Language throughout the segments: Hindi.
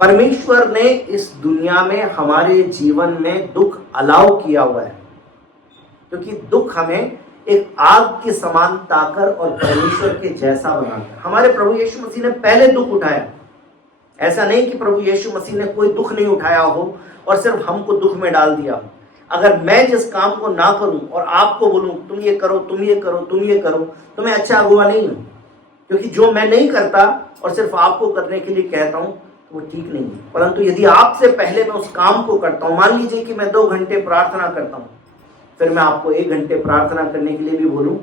परमेश्वर ने इस दुनिया में हमारे जीवन में दुख अलाउ किया हुआ है, क्योंकि दुख हमें एक आग के समान ताकर और परमेश्वर के जैसा बनाता है। हमारे प्रभु यीशु मसीह ने पहले दुख उठाया। ऐसा नहीं कि प्रभु यीशु मसीह ने कोई दुख नहीं उठाया हो और सिर्फ हमको दुख में डाल दिया हो। अगर मैं जिस काम को ना करूं और आपको बोलूं तुम ये करो, तुम ये करो, तुम ये करो, तो मैं अच्छा अगुआ नहीं हूं, क्योंकि जो मैं नहीं करता और सिर्फ आपको करने के लिए कहता हूं तो वो ठीक नहीं है। परंतु यदि आपसे पहले मैं उस काम को करता हूं, मान लीजिए कि मैं 2 घंटे प्रार्थना करता हूं, फिर मैं आपको 1 घंटे प्रार्थना करने के लिए भी बोलूं,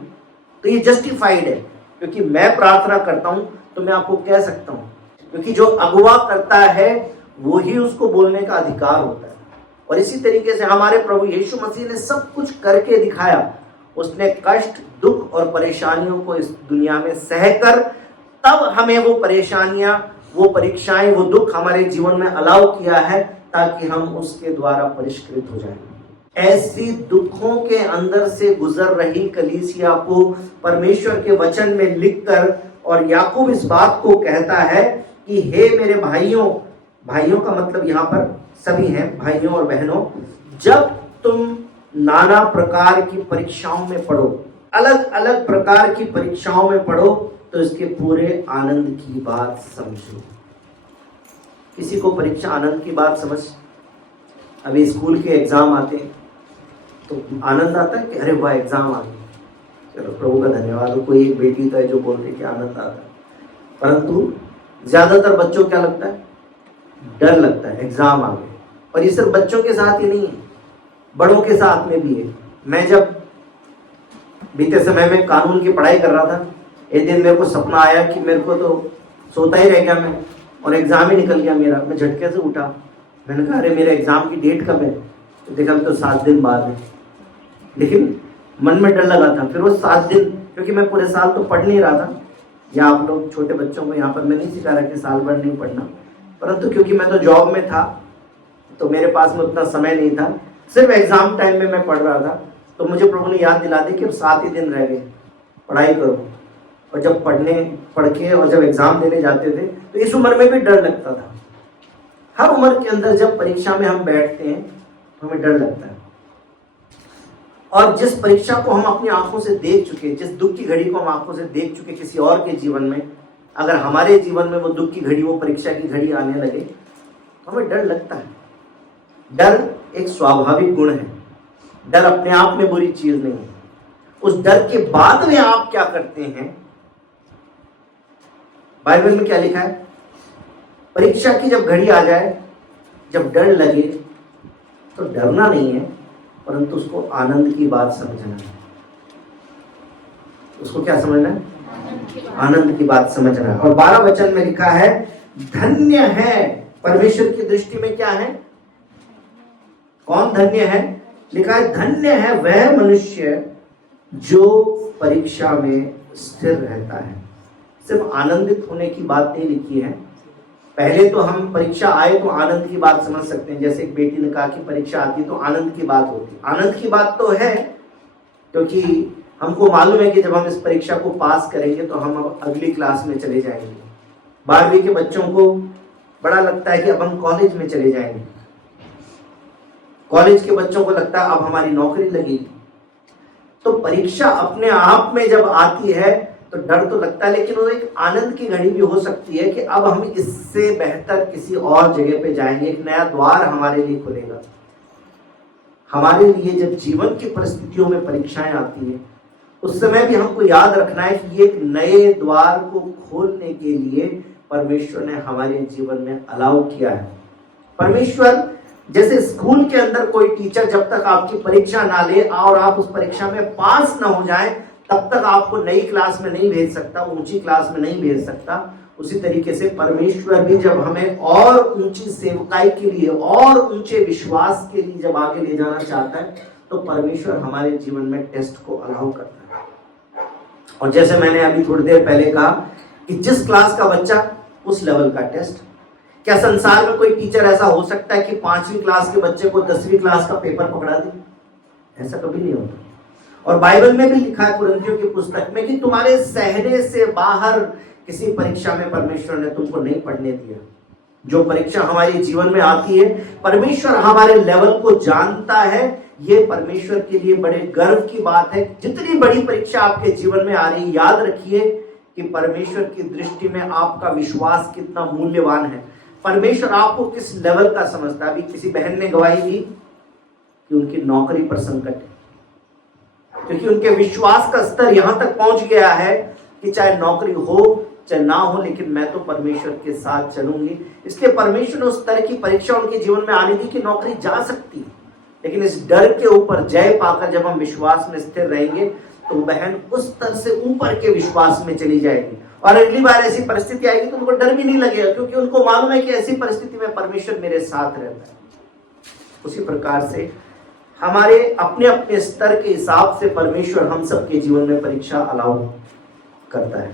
तो ये जस्टिफाइड है, क्योंकि मैं प्रार्थना करता हूं तो मैं आपको कह सकता हूं, क्योंकि जो अगुवा करता है वो ही उसको बोलने का अधिकार होता है। और इसी तरीके से हमारे प्रभु यीशु मसीह ने सब कुछ करके दिखाया। उसने कष्ट, दुख और परेशानियों को इस दुनिया में सहकर तब हमें वो परेशानियां, वो परीक्षाएं, वो दुख हमारे जीवन में अलाउ किया है, ताकि हम उसके द्वारा परिष्कृत हो जाएं। ऐसी दुखों के अंदर से गुजर रही कलीसिया को परमेश्वर के वचन में लिखकर, और याकूब इस बात को कहता है कि हे मेरे भाइयों, भाइयों का मतलब यहाँ पर सभी हैं, भाइयों और बहनों, जब तुम नाना प्रकार की परीक्षाओं में पढ़ो, अलग अलग प्रकार की परीक्षाओं में पढ़ो, तो इसके पूरे आनंद की बात समझो। किसी को परीक्षा आनंद की बात समझ, अभी स्कूल के एग्जाम आते हैं तो आनंद आता है कि अरे वाह एग्जाम आ गई, चलो प्रभु का धन्यवाद। कोई एक बेटी तो है जो बोलते कि आनंद आता है, परंतु ज्यादातर बच्चों क्या लगता है, डर लगता है एग्जाम आ गए। और ये सिर्फ बच्चों के साथ ही नहीं है, बड़ों के साथ में भी है। मैं जब बीते समय में कानून की पढ़ाई कर रहा था, एक दिन मेरे को सपना आया कि मेरे को तो सोता ही रह गया मैं, और एग्जाम ही निकल गया मेरा। मैं झटके से उठा, मैंने कहा अरे मेरे एग्जाम की डेट कब है, तो देखा तो 7 दिन बाद है। लेकिन मन में डर लगा था। फिर वो 7 दिन, क्योंकि मैं पूरे साल तो पढ़ नहीं रहा था, या आप लोग छोटे बच्चों को यहाँ पर मैं नहीं सिखा रहा कि साल भर नहीं पढ़ना, परंतु क्योंकि मैं तो जॉब में था तो मेरे पास में उतना समय नहीं था, सिर्फ एग्जाम टाइम में मैं पढ़ रहा था। तो मुझे प्रभु ने याद दिला दी कि अब 7 ही दिन रह गए, पढ़ाई करो। और जब पढ़ के और जब एग्जाम देने जाते थे तो इस उम्र में भी डर लगता था। हर उम्र के अंदर जब परीक्षा में हम बैठते हैं तो हमें डर लगता है। और जिस परीक्षा को हम अपनी आंखों से देख चुके, जिस दुख की घड़ी को हम आंखों से देख चुके किसी और के जीवन में, अगर हमारे जीवन में वो दुख की घड़ी, वो परीक्षा की घड़ी आने लगे तो हमें डर लगता है। डर एक स्वाभाविक गुण है, डर अपने आप में बुरी चीज नहीं है। उस डर के बाद में आप क्या करते हैं, बाइबल में क्या लिखा है, परीक्षा की जब घड़ी आ जाए, जब डर लगे, तो डरना नहीं है, परंतु उसको आनंद की बात समझना है। उसको क्या समझना है, आनंद की बात समझना है। और 12 वचन में लिखा है, धन्य है, परमेश्वर की दृष्टि में क्या है, कौन धन्य है, लिखा है धन्य है वह मनुष्य जो परीक्षा में स्थिर रहता है। सिर्फ आनंदित होने की बात नहीं लिखी है। पहले तो हम परीक्षा आए तो आनंद की बात समझ सकते हैं, जैसे एक बेटी ने कहा कि परीक्षा आती तो आनंद की बात होती। आनंद की बात तो है, क्योंकि हमको मालूम है कि जब हम इस परीक्षा को पास करेंगे तो हम अब अगली क्लास में चले जाएंगे। 12वीं के बच्चों को बड़ा लगता है कि अब हम कॉलेज में चले जाएंगे, कॉलेज के बच्चों को लगता है अब हमारी नौकरी लगेगी। तो परीक्षा अपने आप में जब आती है तो डर तो लगता है, लेकिन वो एक आनंद की घड़ी भी हो सकती है कि अब हम इससे बेहतर किसी और जगह पे जाएंगे, एक नया द्वार हमारे लिए खुलेगा। हमारे लिए जब जीवन की परिस्थितियों में परीक्षाएं आती है, उस समय भी हमको याद रखना है कि ये एक नए द्वार को खोलने के लिए परमेश्वर ने हमारे जीवन में अलाउ किया है। परमेश्वर जैसे स्कूल के अंदर कोई टीचर जब तक आपकी परीक्षा ना ले और आप उस परीक्षा में पास ना हो जाए, तब तक आपको नई क्लास में नहीं भेज सकता, ऊंची क्लास में नहीं भेज सकता। उसी तरीके से परमेश्वर भी जब हमें और ऊंची सेवकाई के लिए और ऊंचे विश्वास के लिए जब आगे ले जाना चाहता है, तो परमेश्वर हमारे जीवन में टेस्ट को अलाउ करता है। और जैसे मैंने अभी थोड़ी देर पहले कहा कि जिस क्लास का बच्चा उस लेवल का टेस्ट। क्या संसार में कोई टीचर ऐसा हो सकता है कि 5वीं क्लास के बच्चे को 10वीं क्लास का पेपर पकड़ा दे? ऐसा कभी नहीं होता। और बाइबल में भी लिखा है कुरिन्थियों की पुस्तक में कि तुम्हारे सहने से बाहर किसी परीक्षा में परमेश्वर ने तुमको नहीं पढ़ने दिया। जो परीक्षा हमारे जीवन में आती है, परमेश्वर हमारे लेवल को जानता है। ये परमेश्वर के लिए बड़े गर्व की बात है। जितनी बड़ी परीक्षा आपके जीवन में आ रही है, याद रखिए कि परमेश्वर की दृष्टि में आपका विश्वास कितना मूल्यवान है। परमेश्वर आपको किस लेवल का समझता है। अभी किसी बहन ने गवाही दी कि उनकी नौकरी पर संकट है, क्योंकि उनके विश्वास का स्तर यहां तक पहुंच गया है कि चाहे नौकरी हो चाहे ना हो, लेकिन मैं तो परमेश्वर के साथ चलूंगी। इसलिए परमेश्वर ने उस तरह की परीक्षा उनके जीवन में आने दी कि नौकरी जा सकती है, लेकिन इस डर के ऊपर जय पाकर जब हम विश्वास में स्थिर रहेंगे तो बहन उस स्तर से ऊपर के विश्वास में चली जाएगी। और अगली बार ऐसी परिस्थिति आएगी तो उनको डर भी नहीं लगेगा, क्योंकि उनको मालूम है कि ऐसी परिस्थिति में परमेश्वर मेरे साथ रहता है। उसी प्रकार से हमारे अपने अपने स्तर के हिसाब से परमेश्वर हम सबके जीवन में परीक्षा अलाउ करता है,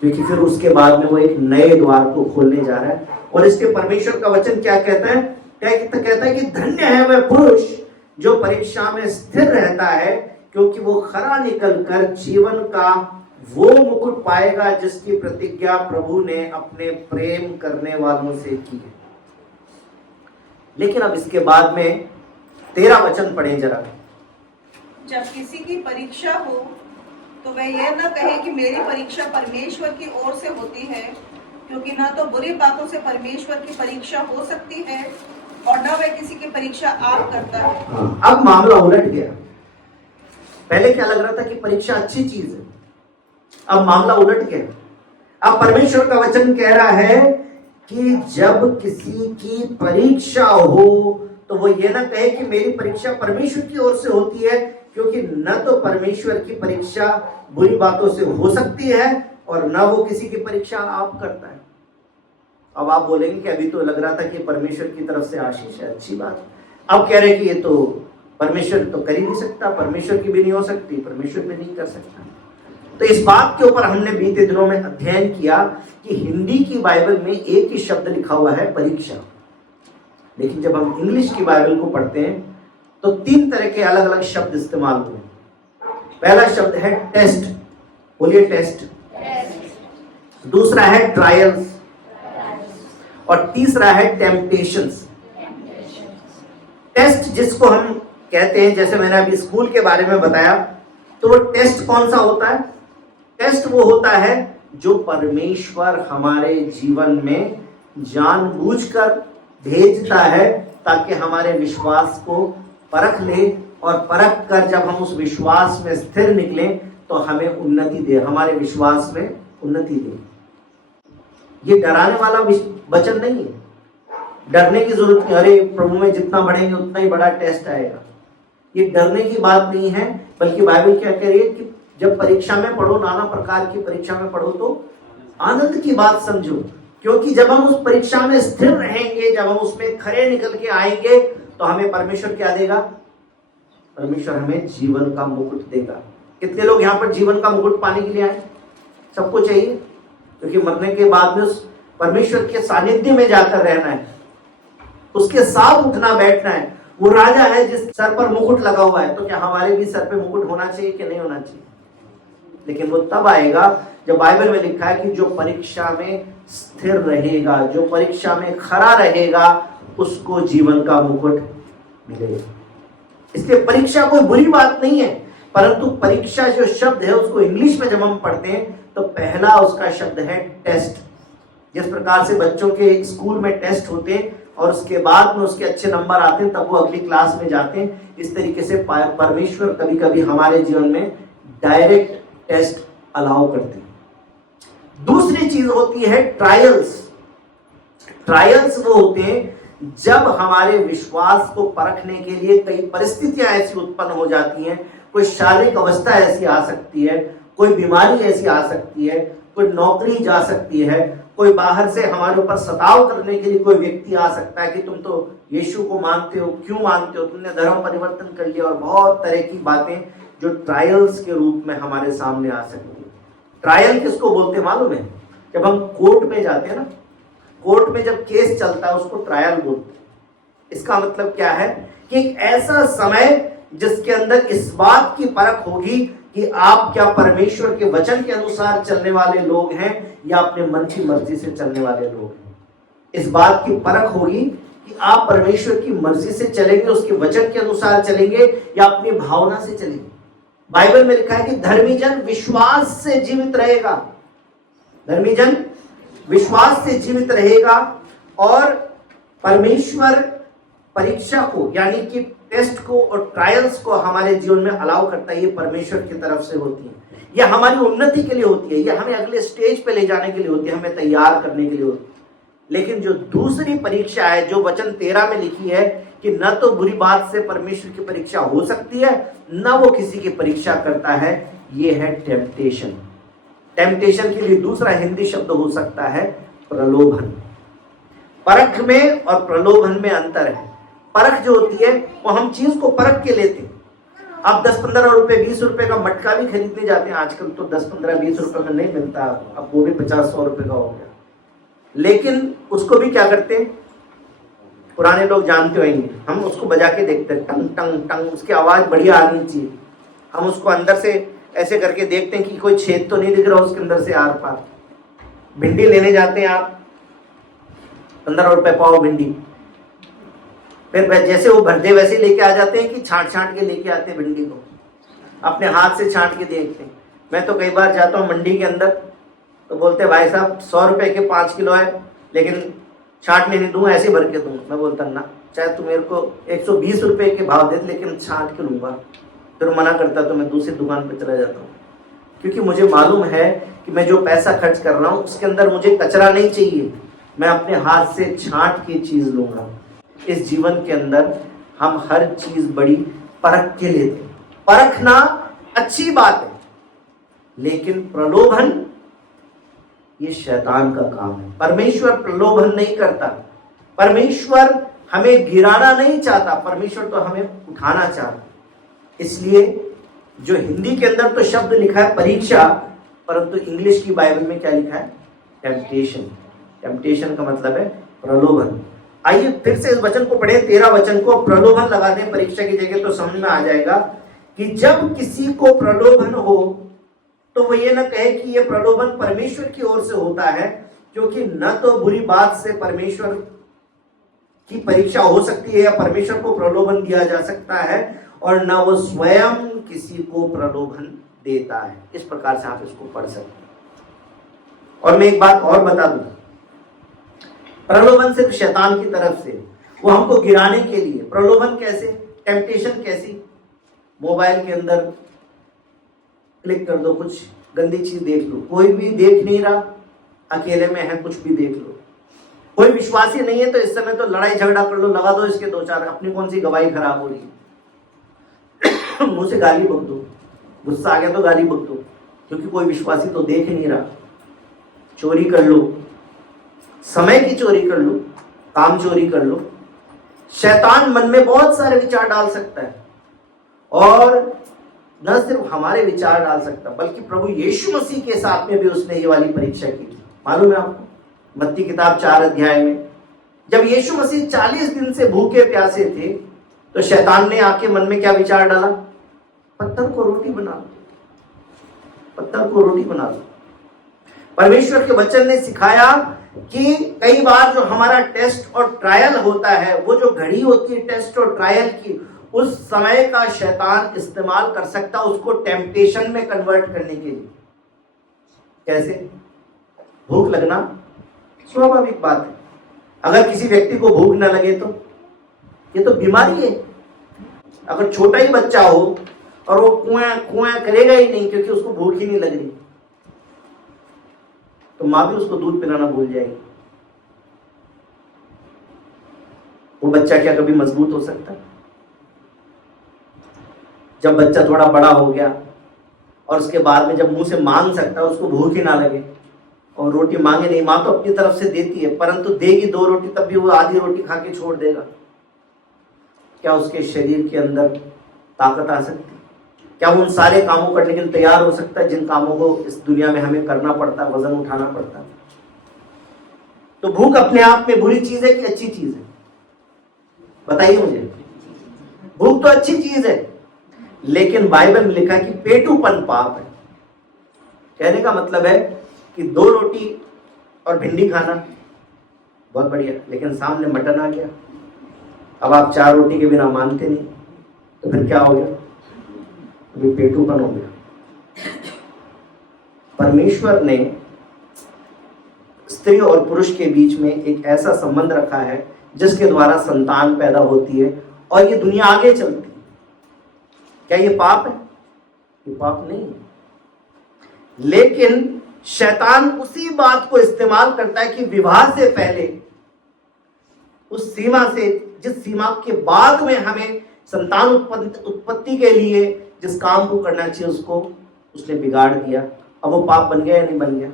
क्योंकि फिर उसके बाद में वो एक नए द्वार को खोलने जा रहा है। और इसके परमेश्वर का वचन क्या कहता है? कहता है कि धन्य है वह पुरुष जो परीक्षा में स्थिर रहता है, क्योंकि वो खरा निकलकर जीवन का वो मुकुट पाएगा जिसकी प्रतिज्ञा प्रभु ने अपने प्रेम करने वालों से की है। लेकिन अब इसके बाद में 13 वचन पढ़े जरा। जब किसी की परीक्षा हो तो वह यह न कहे कि मेरी परीक्षा परमेश्वर की ओर से होती है, क्योंकि न तो बुरी बातों से परमेश्वर की परीक्षा हो सकती है और न वह किसी की परीक्षा आप करता है। अब मामला उलट गया। पहले क्या लग रहा था कि परीक्षा अच्छी चीज है, अब मामला उलट गया। अब परमेश्वर का वचन कह रहा है कि जब किसी की परीक्षा हो तो वो ये ना कहे कि मेरी परीक्षा परमेश्वर की ओर से होती है, क्योंकि न तो परमेश्वर की परीक्षा बुरी बातों से हो सकती है और न वो किसी की परीक्षा आप करता है। अब आप बोलेंगे कि अभी तो लग रहा था कि परमेश्वर की तरफ से आशीष है, अच्छी बात। अब कह रहे कि ये तो परमेश्वर तो कर ही नहीं सकता, परमेश्वर की भी नहीं हो सकती, परमेश्वर भी नहीं कर सकता। तो इस बात के ऊपर हमने बीते दिनों में अध्ययन किया कि हिंदी की बाइबल में एक ही शब्द लिखा हुआ है परीक्षा, लेकिन जब हम इंग्लिश की बाइबल को पढ़ते हैं तो 3 तरह के अलग अलग शब्द इस्तेमाल हुए। पहला शब्द है टेस्ट, बोलिए टेस्ट। दूसरा है ट्रायल्स और तीसरा है टेम्पटेशंस। टेस्ट जिसको हम कहते हैं, जैसे मैंने अभी स्कूल के बारे में बताया, तो वो टेस्ट कौन सा होता है? टेस्ट वो होता है जो परमेश्वर हमारे जीवन में जानबूझकर भेजता है ताकि हमारे विश्वास को परख ले, और परख कर जब हम उस विश्वास में स्थिर निकलें तो हमें उन्नति दे, हमारे विश्वास में उन्नति दे। ये डराने वाला वचन नहीं है, डरने की जरूरत नहीं। अरे प्रभु में जितना बढ़ेंगे उतना ही बड़ा टेस्ट आएगा, ये डरने की बात नहीं है। बल्कि बाइबल क्या कह रही है कि जब परीक्षा में पढ़ो, नाना प्रकार की परीक्षा में पढ़ो, तो आनंद की बात समझो, क्योंकि जब हम उस परीक्षा में स्थिर रहेंगे, जब हम उसमें खरे निकल के आएंगे तो हमें परमेश्वर क्या देगा? परमेश्वर हमें जीवन का मुकुट देगा। कितने लोग यहाँ पर जीवन का मुकुट पाने के लिए आए? सबको चाहिए, क्योंकि मरने के बाद में उस परमेश्वर के सानिध्य में जाकर रहना है, उसके साथ उठना बैठना है। वो राजा है जिस सर पर मुकुट लगा हुआ है, तो क्या हमारे भी सर पे मुकुट होना चाहिए कि नहीं होना चाहिए? लेकिन वो तब आएगा जब बाइबल में लिखा है कि जो परीक्षा में स्थिर रहेगा, जो परीक्षा में खरा रहेगा, उसको जीवन का मुकुट मिलेगा। इसलिए परीक्षा कोई बुरी बात नहीं है, परंतु परीक्षा जो शब्द है उसको इंग्लिश में जब हम पढ़ते हैं तो पहला उसका शब्द है टेस्ट। जिस प्रकार से बच्चों के स्कूल में टेस्ट होते हैं और उसके बाद में उसके अच्छे नंबर आते हैं, तब वो अगली क्लास में जाते हैं, इस तरीके से परमेश्वर कभी कभी हमारे जीवन में डायरेक्ट टेस्ट अलाउ करते हैं। दूसरी चीज होती है ट्रायल्स। ट्रायल्स वो होते हैं जब हमारे विश्वास को परखने के लिए कई परिस्थितियां ऐसी उत्पन्न हो जाती हैं, कोई शारीरिक अवस्था ऐसी आ सकती है, कोई बीमारी ऐसी आ सकती है, कोई नौकरी जा सकती है, कोई बाहर से हमारे ऊपर सताव करने के लिए कोई व्यक्ति आ सकता है कि तुम तो यीशु को मानते हो, क्यों मानते हो, तुमने धर्म परिवर्तन कर लिया, और बहुत तरह की बातें जो ट्रायल्स के रूप में हमारे सामने आ सकती है। ट्रायल किसको बोलते मालूम है? जब हम कोर्ट में जाते हैं ना, कोर्ट में जब केस चलता है उसको ट्रायल बोलते हैं। इसका मतलब क्या है कि एक ऐसा समय जिसके अंदर इस बात की परख होगी कि आप क्या परमेश्वर के वचन के अनुसार चलने वाले लोग हैं या अपने मन की मर्जी से चलने वाले लोग हैं। इस बात की परख होगी कि आप परमेश्वर की मर्जी से चलेंगे, उसके वचन के अनुसार चलेंगे या अपनी भावना से चलेंगे। बाइबल में लिखा है कि धर्मी जन विश्वास से जीवित रहेगा, धर्मी जन विश्वास से जीवित रहेगा। और परमेश्वर परीक्षा को यानी कि टेस्ट को और ट्रायल्स को हमारे जीवन में अलाउ करता है। ये परमेश्वर की तरफ से होती है, ये हमारी उन्नति के लिए होती है, ये हमें अगले स्टेज पे ले जाने के लिए होती है, हमें तैयार करने के लिए होती है। लेकिन जो दूसरी परीक्षा है, जो वचन 13 में लिखी है कि न तो बुरी बात से परमेश्वर की परीक्षा हो सकती है, न वो किसी की परीक्षा करता है, ये है टेम्पटेशन। टेम्पटेशन के लिए दूसरा हिंदी शब्द हो सकता है प्रलोभन। परख में और प्रलोभन में अंतर है। परख जो होती है वो हम चीज को परख के लेते हैं। आप 10-15 रुपए 20 रुपए का मटका भी खरीदने जाते हैं, आजकल तो 10-15-20 रुपए में नहीं मिलता, अब वो भी 50-100 रुपए का हो गया। लेकिन उसको भी क्या करते हैं, पुराने लोग जानते होंगे, हम उसको बजा के देखते हैं, टंग टंग टंग, उसकी आवाज बढ़िया आनी चाहिए। हम उसको अंदर से ऐसे करके देखते हैं कि कोई छेद तो नहीं दिख रहा उसके अंदर से आर पार। भिंडी लेने जाते हैं आप, 15 रुपए पाव भिंडी, फिर जैसे वो भरते वैसे लेके आ जाते हैं कि छांट छांट के लेके आते हैं भिंडी को, अपने हाथ से छांट के देखते हैं। मैं तो कई बार जाता हूँ मंडी के अंदर, तो बोलते हैं भाई साहब 100 रुपए के 5 किलो है, लेकिन छांटने नहीं दूँ, ऐसे भर के दूँ। मैं बोलता ना, चाहे तू मेरे को 120 रुपए के भाव दे, लेकिन छांट के लूँगा। फिर मना करता तो मैं दूसरी दुकान पर चला जाता हूँ, क्योंकि मुझे मालूम है कि मैं जो पैसा खर्च कर रहा हूँ उसके अंदर मुझे कचरा नहीं चाहिए, मैं अपने हाथ से छांट के चीज़ लूँगा। इस जीवन के अंदर हम हर चीज बड़ी परख के लेते हैं। परखना अच्छी बात है, लेकिन प्रलोभन ये शैतान का काम है। परमेश्वर प्रलोभन नहीं करता, परमेश्वर हमें गिराना नहीं चाहता, परमेश्वर तो हमें उठाना चाहता। इसलिए जो हिंदी के अंदर तो शब्द लिखा है परीक्षा, परंतु इंग्लिश की बाइबल में क्या लिखा है, टेम्पटेशन। टेम्पटेशन का मतलब है प्रलोभन। आइए फिर से इस वचन को पढ़े, 13 वचन को, प्रलोभन लगा दें परीक्षा की जगह, तो समझ में आ जाएगा कि जब किसी को प्रलोभन हो तो वो ये ना कहे कि ये प्रलोभन परमेश्वर की ओर से होता है, क्योंकि न तो बुरी बात से परमेश्वर की परीक्षा हो सकती है या परमेश्वर को प्रलोभन दिया जा सकता है, और न वो स्वयं किसी को प्रलोभन देता है। इस प्रकार से आप इसको पढ़ सकते हैं। और मैं एक बात और बता दूं, प्रलोभन सिर्फ शैतान की तरफ से, वो हमको गिराने के लिए। प्रलोभन कैसे, टेम्पटेशन कैसी, मोबाइल के अंदर क्लिक कर दो, कुछ गंदी चीज देख लो, कोई भी देख नहीं रहा, अकेले में है, कुछ भी देख लो। कोई विश्वासी नहीं है तो इस समय तो लड़ाई झगड़ा कर लो, लगा दो इसके 2-4, अपनी कौन सी गवाही खराब हो रही है। मुंह से गाली बक दो, गुस्सा आ गया तो गाली बक दो, क्योंकि कोई विश्वासी तो देख नहीं रहा। चोरी कर लो, समय की चोरी कर लो, काम चोरी कर लो। शैतान मन में बहुत सारे विचार डाल सकता है, और न सिर्फ हमारे विचार डाल सकता, बल्कि प्रभु यीशु मसीह के साथ में भी उसने ये वाली परीक्षा की थी। मालूम है आपको, मत्ती किताब 4 अध्याय में जब यीशु मसीह 40 दिन से भूखे प्यासे थे, तो शैतान ने आके मन में क्या विचार डाला, पत्थर को रोटी बना लो, पत्थर को रोटी बना लो। परमेश्वर के वचन ने सिखाया कि कई बार जो हमारा टेस्ट और ट्रायल होता है, वो जो घड़ी होती है टेस्ट और ट्रायल की, उस समय का शैतान इस्तेमाल कर सकता उसको टेम्पटेशन में कन्वर्ट करने के लिए। कैसे, भूख लगना स्वाभाविक बात है। अगर किसी व्यक्ति को भूख ना लगे तो ये तो बीमारी है। अगर छोटा ही बच्चा हो और वो कुआं कुआं करेगा ही नहीं क्योंकि उसको भूख ही नहीं लग रही, तो मां भी उसको दूध पिलाना भूल जाएगी। वो बच्चा क्या कभी मजबूत हो सकता है? जब बच्चा थोड़ा बड़ा हो गया और उसके बाद में जब मुंह से मांग सकता है, उसको भूख ही ना लगे और रोटी मांगे नहीं, मां तो अपनी तरफ से देती है, परंतु देगी 2 रोटी, तब भी वो आधी रोटी खा के छोड़ देगा। क्या उसके शरीर के अंदर ताकत आ सकती? क्या वो उन सारे कामों करने के लिए तैयार हो सकता है जिन कामों को इस दुनिया में हमें करना पड़ता है, वजन उठाना पड़ता है? तो भूख अपने आप में बुरी चीज है कि अच्छी चीज है? बताइए मुझे। भूख तो अच्छी चीज है, लेकिन बाइबल में लिखा है कि पेटूपन पाप है। कहने का मतलब है कि 2 रोटी और भिंडी खाना बहुत बढ़िया, लेकिन सामने मटन आ गया, अब आप 4 रोटी के बिना मानते नहीं, तो फिर क्या हो गया? अभी पेटूपन हो गया। परमेश्वर ने स्त्री और पुरुष के बीच में एक ऐसा संबंध रखा है जिसके द्वारा संतान पैदा होती है और ये दुनिया आगे चलती है। क्या ये पाप है? ये पाप नहीं है, लेकिन शैतान उसी बात को इस्तेमाल करता है कि विवाह से पहले उस सीमा से, जिस सीमा के बाद में हमें संतान उत्पत्ति के लिए जिस काम को करना चाहिए उसको उसने बिगाड़ दिया। अब वो पाप बन गया या नहीं बन गया?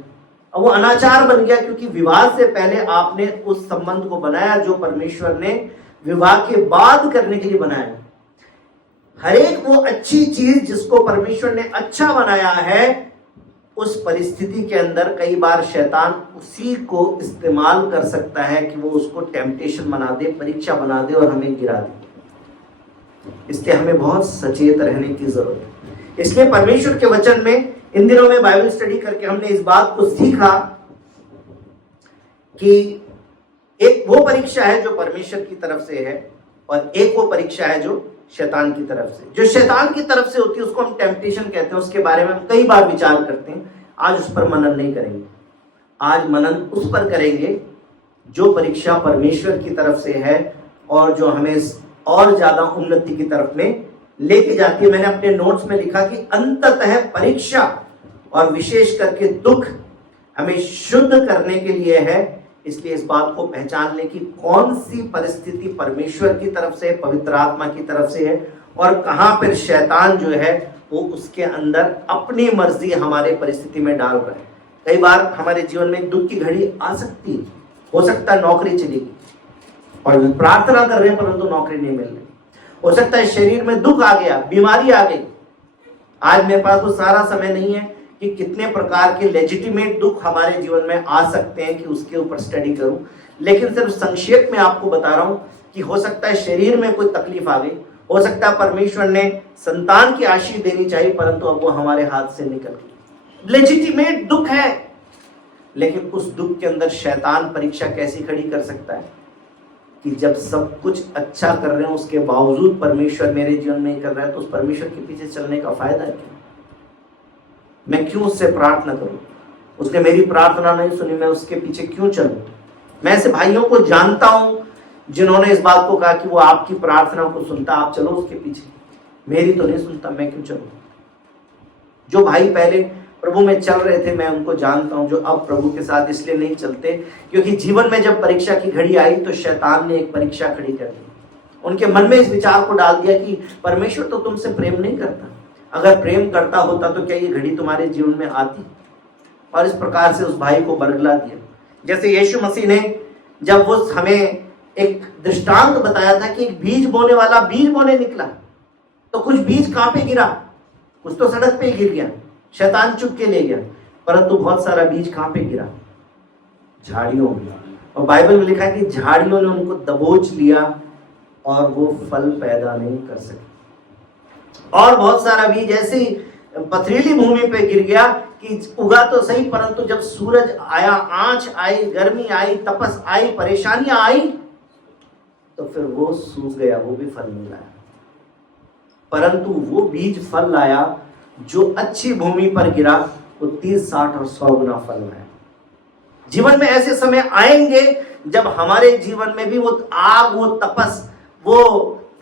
अब वो अनाचार बन गया, क्योंकि विवाह से पहले आपने उस संबंध को बनाया जो परमेश्वर ने विवाह के बाद करने के लिए बनाया। हर एक वो अच्छी चीज जिसको परमेश्वर ने अच्छा बनाया है, उस परिस्थिति के अंदर कई बार शैतान उसी को इस्तेमाल कर सकता है कि वो उसको टेम्पटेशन बना दे, परीक्षा बना दे और हमें गिरा दे। इसलिए हमें बहुत सचेत रहने की जरूरत है। इसलिए परमेश्वर के वचन में इन दिनों में बाइबल स्टडी करके हमने इस बात को सीखा कि एक वो परीक्षा है जो परमेश्वर की तरफ से है और एक वो परीक्षा है जो शैतान की तरफ से। जो शैतान की तरफ से होती है उसको हम टेम्पटेशन कहते हैं, उसके बारे में हम कई बार विचार करते हैं। आज उस पर मनन नहीं करेंगे, आज मनन उस पर करेंगे जो परीक्षा परमेश्वर की तरफ से है और जो हमें और ज्यादा उन्नति की तरफ में लेके जाती है। मैंने अपने नोट्स में लिखा कि अंततः परीक्षा और विशेष करके दुख हमें शुद्ध करने के लिए है। इसलिए इस बात को पहचान लें कि कौन सी परिस्थिति परमेश्वर की तरफ से, पवित्र आत्मा की तरफ से है और कहां पर शैतान जो है वो उसके अंदर अपनी मर्जी हमारे परिस्थिति में डाल रहा है। कई बार हमारे जीवन में दुख की घड़ी आ सकती है, हो सकता है नौकरी चलेगी और प्रार्थना कर रहे हैं परंतु नौकरी नहीं मिल रही, हो सकता है शरीर में दुख आ गया, बीमारी आ गई। आज मेरे पास वो सारा समय नहीं है कि कितने प्रकार के लेजिटिमेट दुख हमारे जीवन में आ सकते हैं कि उसके ऊपर स्टडी करूं, लेकिन सिर्फ संक्षेप में आपको बता रहा हूं कि हो सकता है शरीर में कोई तकलीफ आ गई, हो सकता है परमेश्वर ने संतान की आशीष देनी चाहिए परंतु अब वो हमारे हाथ से निकल गई। लेजिटिमेट दुख है, लेकिन उस दुख के अंदर शैतान परीक्षा कैसी खड़ी कर सकता है कि जब सब कुछ अच्छा कर रहे हैं उसके बावजूद परमेश्वर मेरे जीवन में कर रहा है, तो उस परमेश्वर के पीछे चलने का फायदा है क्या? मैं क्यों उससे प्रार्थना करूं? उसने मेरी प्रार्थना नहीं सुनी, मैं उसके पीछे क्यों चलूं? मैं ऐसे भाइयों को जानता हूं जिन्होंने इस बात को कहा कि वो आपकी प्रार्थना को सुनता, आप चलो उसके पीछे, मेरी तो नहीं सुनता, मैं क्यों चलूं? जो भाई पहले प्रभु में चल रहे थे मैं उनको जानता हूं, जो अब प्रभु के साथ इसलिए नहीं चलते क्योंकि जीवन में जब परीक्षा की घड़ी आई तो शैतान ने एक परीक्षा खड़ी कर दी। उनके मन में इस विचार को डाल दिया कि परमेश्वर तो तुमसे प्रेम नहीं करता, अगर प्रेम करता होता तो क्या ये घड़ी तुम्हारे जीवन में आती? और इस प्रकार से उस भाई को बरगला दिया। जैसे यीशु मसीह ने जब वो हमें एक दृष्टांत बताया था कि एक बीज बोने वाला बीज बोने निकला, तो कुछ बीज कहां पे गिरा? कुछ तो सड़क पे ही गिर गया, शैतान चुप के ले गया, परंतु बहुत सारा बीज कहां पे गिरा? झाड़ियों में। और बाइबल में लिखा है कि झाड़ियों ने उनको दबोच लिया और वो फल पैदा नहीं कर सके। और बहुत सारा बीज ऐसी पथरीली भूमि पे गिर गया कि उगा तो सही, परंतु जब सूरज आया, आंच आई, गर्मी आई, तपस आई, परेशानियां आई, तो फिर वो सूख गया, वो भी फल नहीं लाया। परंतु वो बीज फल लाया जो अच्छी भूमि पर गिरा, वो 30, 60 और 100 गुना फल लाया। जीवन में ऐसे समय आएंगे जब हमारे जीवन में भी वो आग, वो तपस, वो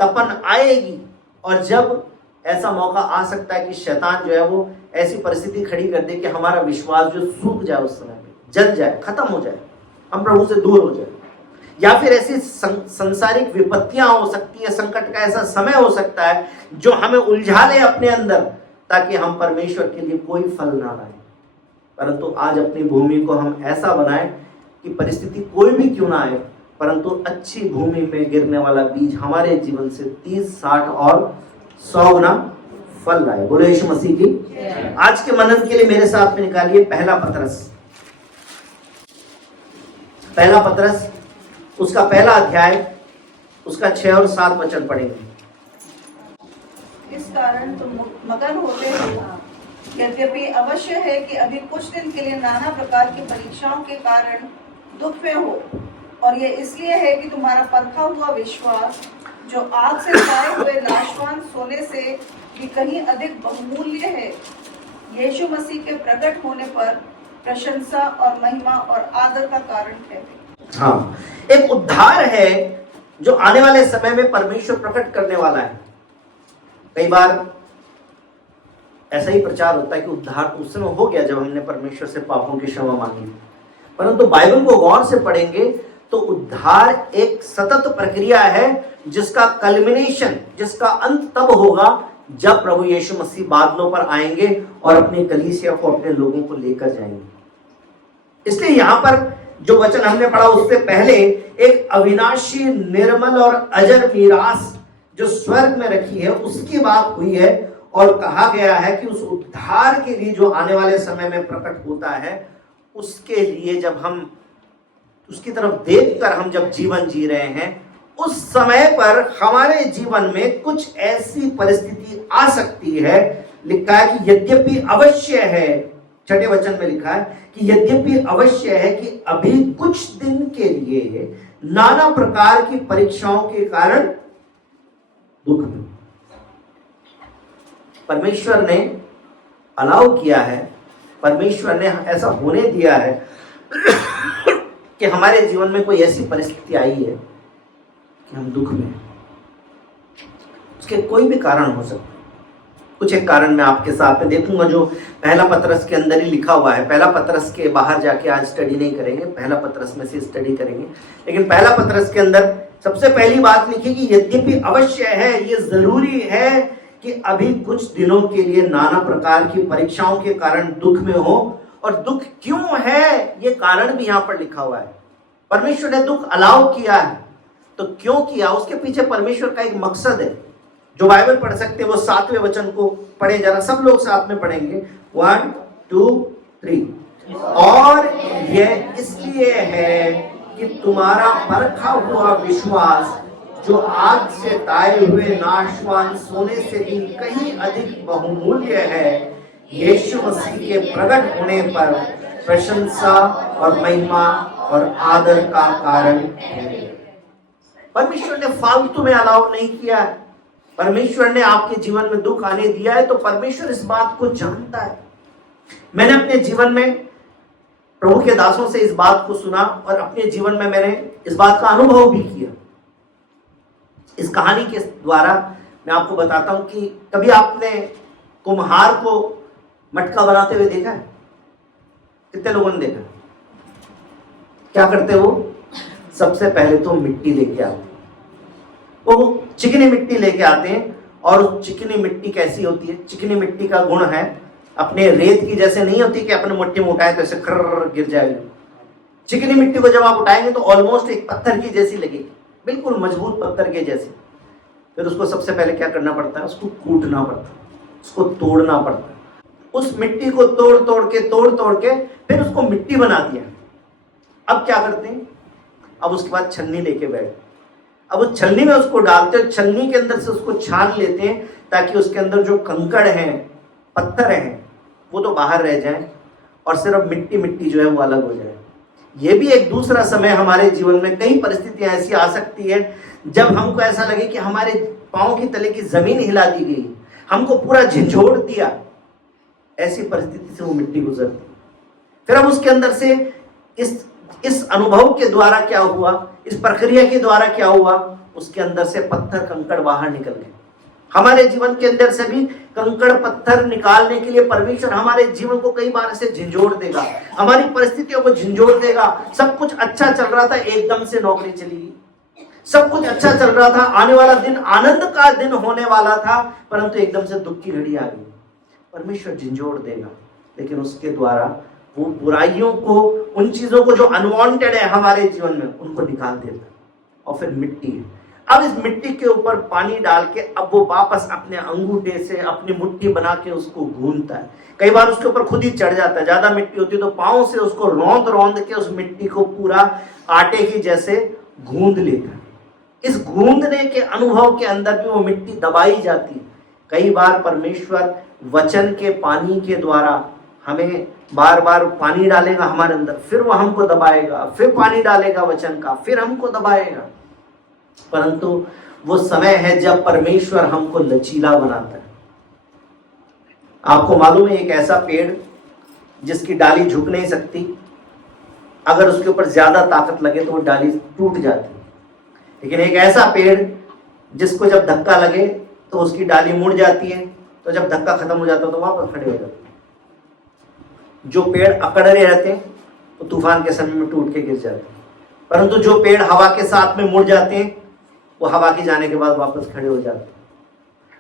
तपन आएगी, और जब ऐसा मौका आ सकता है कि शैतान जो है वो ऐसी परिस्थिति खड़ी कर दे कि हमारा विश्वास जो सूख जाए, उस समय पे जल जाए, खत्म हो जाए, हम प्रभु से दूर हो जाए, या फिर ऐसी संसारिक विपत्तियां हो सकती है, संकट का ऐसा समय हो सकता है जो हमें उलझा ले अपने अंदर, ताकि हम परमेश्वर के लिए कोई फल ना लाए। परंतु आज अपनी भूमि को हम ऐसा बनाएं कि परिस्थिति कोई भी क्यों ना आए, परंतु अच्छी भूमि में गिरने वाला बीज हमारे जीवन से 30, 60 और 100 गुना फल लाए। बोलो यीशु मसीह की। आज के मनन के लिए मेरे साथ में निकालिए पहला पतरस उसका पहला अध्याय, उसका 6 और 7 वचन पढ़ेंगे। इस कारण तुम मगन होते हो, यद्यपि अवश्य है कि अभी कुछ दिन के लिए नाना प्रकार की परीक्षाओं के कारण दुख में हो, और ये इसलिए है कि तुम्हारा परखा हुआ विश्वास, जो आग से ताए हुए नाशवान सोने से भी कहीं अधिक बहुमूल्य है, यीशु मसीह के प्रकट होने पर प्रशंसा और महिमा और आदर का कारण है। हाँ, एक उद्धार है जो आने वाले समय में परमेश्वर प्रकट करने वाला है। कई बार ऐसा ही प्रचार होता है कि उद्धार तो उस समय हो गया जब हमने परमेश्वर से पापों की क्षमा मांगी, परंतु बाइबल को गौर से पढ़ेंगे तो उद्धार एक सतत प्रक्रिया है जिसका कल्मिनेशन, जिसका अंत तब होगा जब प्रभु यीशु मसीह बादलों पर आएंगे और अपनी कलीसिया को, अपने लोगों को लेकर जाएंगे। इसलिए यहां पर जो वचन हमने पढ़ा उससे पहले एक अविनाशी, निर्मल और अजर मीरास जो स्वर्ग में रखी है उसकी बात हुई है, और कहा गया है कि उस उद्धार के लिए जो आने वाले समय में प्रकट होता है, उसके लिए जब हम उसकी तरफ देखकर हम जब जीवन जी रहे हैं, उस समय पर हमारे जीवन में कुछ ऐसी परिस्थिति आ सकती है। लिखा है कि यद्यपि अवश्य है, 6 वचन में लिखा है कि यद्यपि अवश्य है कि अभी कुछ दिन के लिए नाना प्रकार की परीक्षाओं के कारण दुख में परमेश्वर ने अलाउ किया है, परमेश्वर ने ऐसा होने दिया है कि हमारे जीवन में कोई ऐसी परिस्थिति आई है कि हम दुख में। उसके कोई भी कारण हो सकता है। कुछ एक कारण मैं आपके साथ में देखूंगा जो पहला पत्रस के अंदर ही लिखा हुआ है। पहला पत्रस के बाहर जाके आज स्टडी नहीं करेंगे, पहला पत्रस में से स्टडी करेंगे, लेकिन पहला पत्रस के अंदर सबसे पहली बात लिखी कि यद्यपि अवश्य है, ये जरूरी है कि अभी कुछ दिनों के लिए नाना प्रकार की परीक्षाओं के कारण दुख में हो। और दुख क्यों है, ये कारण भी यहां पर लिखा हुआ है। परमेश्वर ने दुख अलाउ किया है, तो क्यों किया, उसके पीछे परमेश्वर का एक मकसद है। जो बाइबल पढ़ सकते हैं वो 7वें वचन को पढ़े, जरा सब लोग साथ में पढ़ेंगे, 1 2 3। और यह इसलिए है कि तुम्हारा परखा हुआ विश्वास, जो आग से ताए हुए नाशवान सोने से भी कहीं अधिक बहुमूल्य है, यीशु मसीह के प्रकट होने पर प्रशंसा और महिमा और आदर का कारण है। परमेश्वर ने फालतू में अलाउ नहीं किया है। परमेश्वर ने आपके जीवन में दुख आने दिया है तो परमेश्वर इस बात को जानता है। मैंने अपने जीवन में प्रभु के दासों से इस बात को सुना और अपने जीवन में मैंने इस बात का अनुभव भी किया। इस कहानी के द्वारा मैं आपको बताता हूं कि कभी आपने कुम्हार को मटका बनाते हुए देखा है? कितने लोगों ने देखा? क्या करते वो? सबसे पहले तो मिट्टी लेके आते, वो चिकनी मिट्टी लेके आते हैं। और चिकनी मिट्टी कैसी होती है? चिकनी मिट्टी का गुण है, अपने रेत की जैसे नहीं होती कि अपने मुट्ठी में उठाए तो ऐसे खर्र गिर जाएगी। चिकनी मिट्टी को जब आप उठाएंगे तो ऑलमोस्ट एक पत्थर की जैसी लगेगी, बिल्कुल मजबूत पत्थर के जैसे। फिर उसको सबसे पहले क्या करना पड़ता है? उसको कूटना पड़ता है, उसको तोड़ना पड़ता है। उस मिट्टी को तोड़ तोड़ के फिर उसको मिट्टी बना दिया। अब क्या करते हैं? अब उसके बाद छन्नी लेके बैठ, अब उस छन्नी में उसको डालते हैं, छन्नी के अंदर से उसको छान लेते हैं ताकि उसके अंदर जो कंकड़ हैं, पत्थर हैं, वो तो बाहर रह जाएं और सिर्फ मिट्टी मिट्टी जो है वो अलग हो जाए। ये भी एक दूसरा समय हमारे जीवन में कई परिस्थितियां ऐसी आ सकती है जब हमको ऐसा लगे कि हमारे पांव की तले की जमीन हिला दी गई, हमको पूरा झंझोड़ दिया। ऐसी परिस्थिति से वो मिट्टी गुजरती। फिर अब उसके अंदर से इस अनुभव के द्वारा क्या हुआ, इस प्रक्रिया के द्वारा क्या हुआ, उसके अंदर से पत्थर कंकड़ बाहर निकल गए। हमारे जीवन के अंदर से भी कंकड़ पत्थर निकालने के लिए परमेश्वर हमारे जीवन को कई बार से झंझोड़ देगा, हमारी परिस्थितियों को झंझोड़ देगा। सब कुछ अच्छा चल रहा था, एकदम से नौकरी चली गई। सब कुछ अच्छा चल रहा था, आने वाला दिन आनंद का दिन होने वाला था, परंतु एकदम से दुख की घड़ी आ गई। परमेश्वर झंझोड़ देगा, लेकिन उसके द्वारा वो बुराइयों को, उन चीजों को जो अनवांटेड है हमारे जीवन में, उनको निकाल देता। और फिर मिट्टी है, अब इस मिट्टी के ऊपर पानी डाल के अब वो वापस अपने अंगूठे से अपनी मुट्ठी बना के उसको गूंथता है। कई बार उसके ऊपर खुद ही चढ़ जाता है, ज्यादा मिट्टी होती है तो पांव से उसको रौंद के उस मिट्टी को पूरा आटे की जैसे गूंद लेता है। इस गूंदने के अनुभव के अंदर भी वो मिट्टी दबाई जाती है। कई बार परमेश्वर वचन के पानी के द्वारा हमें बार बार पानी डालेगा हमारे अंदर, फिर वो हमको दबाएगा, फिर पानी डालेगा वचन का, फिर हमको दबाएगा। परंतु वो समय है जब परमेश्वर हमको लचीला बनाता है। आपको मालूम है, एक ऐसा पेड़ जिसकी डाली झुक नहीं सकती, अगर उसके ऊपर ज्यादा ताकत लगे तो वो डाली टूट जाती है। लेकिन एक ऐसा पेड़ जिसको जब धक्का लगे तो उसकी डाली मुड़ जाती है, तो जब धक्का खत्म हो जाता है तो वापस खड़े हो जाते हैं। जो पेड़ अकड़े रहते हैं तो तूफान के समय में टूट के गिर जाते हैं, परंतु जो पेड़ हवा के साथ में मुड़ जाते हैं वो हवा के जाने के बाद वापस खड़े हो जाते हैं।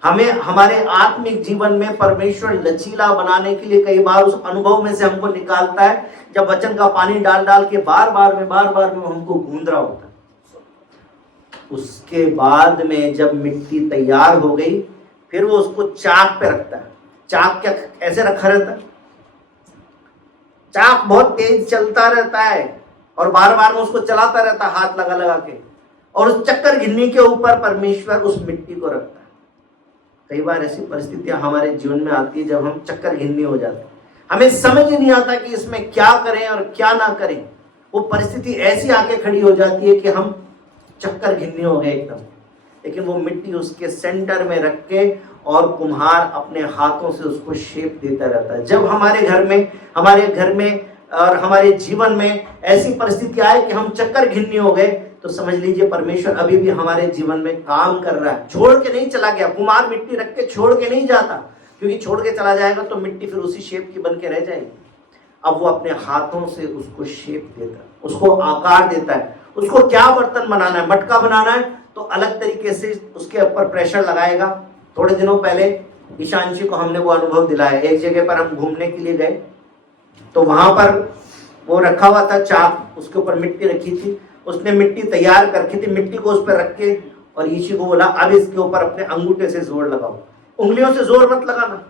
हमें हमारे आत्मिक जीवन में परमेश्वर लचीला बनाने के लिए कई बार उस अनुभव में से हमको निकालता है, जब वचन का पानी डाल डाल के बार बार में हमको गूंद रहा होता है। उसके बाद में जब मिट्टी तैयार हो गई, फिर वो उसको चाक पे रखता है। चाक क्या ऐसे रखा रहता है? चाक बहुत तेज चलता रहता है और बार बार में उसको चलाता रहता है हाथ लगा लगा के, और उस चक्कर घिन्नी के ऊपर परमेश्वर उस मिट्टी को रखता है। कई बार ऐसी परिस्थितियां हमारे जीवन में आती है जब हम चक्कर घिन्नी हो जाते हैं, हमें समझ ही नहीं आता कि इसमें क्या करें और क्या ना करें। वो परिस्थिति ऐसी आके खड़ी हो जाती है कि हम चक्कर घिन्नी हो गए एकदम। लेकिन वो मिट्टी उसके सेंटर में रख के और कुम्हार अपने हाथों से उसको शेप देता रहता है। जब हमारे घर में और हमारे जीवन में ऐसी परिस्थिति आए कि हम चक्कर घिन्नी हो गए, तो समझ लीजिए परमेश्वर अभी भी हमारे जीवन में काम कर रहा है। छोड़ के नहीं चला गया, कुम्हार मिट्टी रख के छोड़ के नहीं जाता, क्योंकि छोड़ के चला जाएगा तो मिट्टी फिर उसी शेप की बन के रह जाएगी। अब वो अपने हाथों से उसको शेप देता है, उसको आकार देता है। उसको क्या बर्तन बनाना है, मटका बनाना है तो अलग तरीके से उसके ऊपर प्रेशर लगाएगा। थोड़े दिनों पहले ईशांशी को हमने वो अनुभव दिलाया। एक जगह पर हम घूमने के लिए गए, तो वहां पर वो रखा हुआ था चाक, उसके ऊपर मिट्टी रखी थी, उसने मिट्टी तैयार कर रखी थी, मिट्टी को उस पर रख के और ईशी को बोला अब इसके ऊपर अपने अंगूठे से जोर लगाओ। उंगलियों से जोर मत लगाना,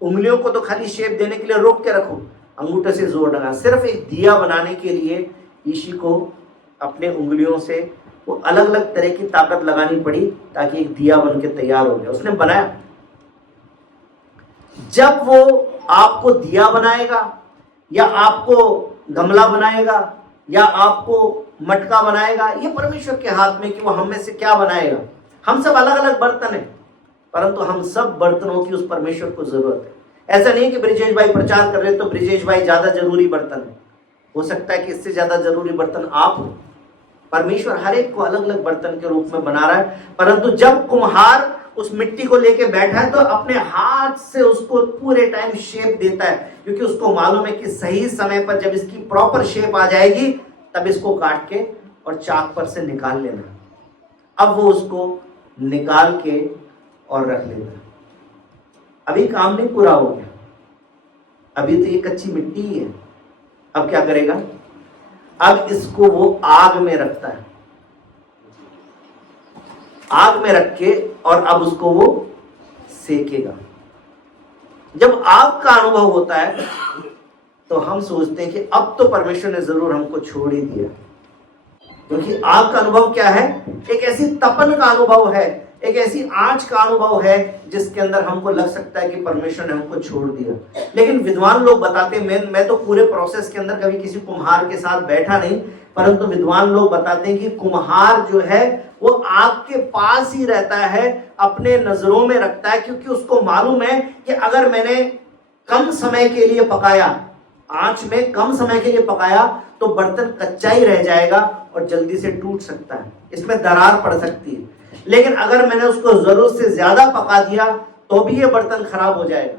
उंगलियों को तो खाली शेप देने के लिए रोक के रखो, अंगूठे से जोर लगा। सिर्फ एक दिया बनाने के लिए ईशी को अपने उंगलियों से वो अलग अलग तरह की ताकत लगानी पड़ी ताकि एक दिया बन के तैयार हो गया। उसने बनाया। जब वो आपको दिया बनाएगा या आपको गमला बनाएगा या आपको मटका बनाएगा, ये परमेश्वर के हाथ में कि वो हम में से क्या बनाएगा। हम सब अलग अलग बर्तन हैं, परंतु हम सब बर्तनों की उस परमेश्वर को जरूरत है। ऐसा नहीं कि ब्रिजेश भाई प्रचार कर रहे तो ब्रिजेश भाई ज्यादा जरूरी बर्तन है। हो सकता है कि इससे ज्यादा जरूरी बर्तन आप हो। परमेश्वर हर एक को अलग अलग बर्तन के रूप में बना रहा है, परंतु जब कुम्हार उस मिट्टी को लेके बैठा है तो अपने हाथ से उसको पूरे टाइम शेप देता है, क्योंकि उसको मालूम है कि सही समय पर जब इसकी प्रॉपर शेप आ जाएगी तब इसको काट के और चाक पर से निकाल लेना। अब वो उसको निकाल के और रख लेना। अभी काम नहीं पूरा हो गया, अभी तो ये कच्ची मिट्टी ही है। अब क्या करेगा? अब इसको वो आग में रखता है, आग में रख के और अब उसको वो सेकेगा। जब आग का अनुभव होता है तो हम सोचते हैं कि अब तो परमेश्वर ने जरूर हमको छोड़ ही दिया, क्योंकि आग का अनुभव क्या है? एक ऐसी तपन का अनुभव है, एक ऐसी आंच का अनुभव है जिसके अंदर हमको लग सकता है कि परमेश्वर ने हमको छोड़ दिया। लेकिन विद्वान लोग बताते हैं, मैं तो पूरे प्रोसेस के अंदर कभी किसी कुम्हार के साथ बैठा नहीं, परंतु विद्वान लोग बताते हैं कि कुम्हार जो है वो आग के पास ही रहता है, अपने नजरों में रखता है, क्योंकि उसको मालूम है कि अगर मैंने कम समय के लिए पकाया, आंच में कम समय के लिए पकाया, तो बर्तन कच्चा ही रह जाएगा और जल्दी से टूट सकता है, इसमें दरार पड़ सकती है। लेकिन अगर मैंने उसको जरूरत से ज्यादा पका दिया तो भी ये बर्तन खराब हो जाएगा।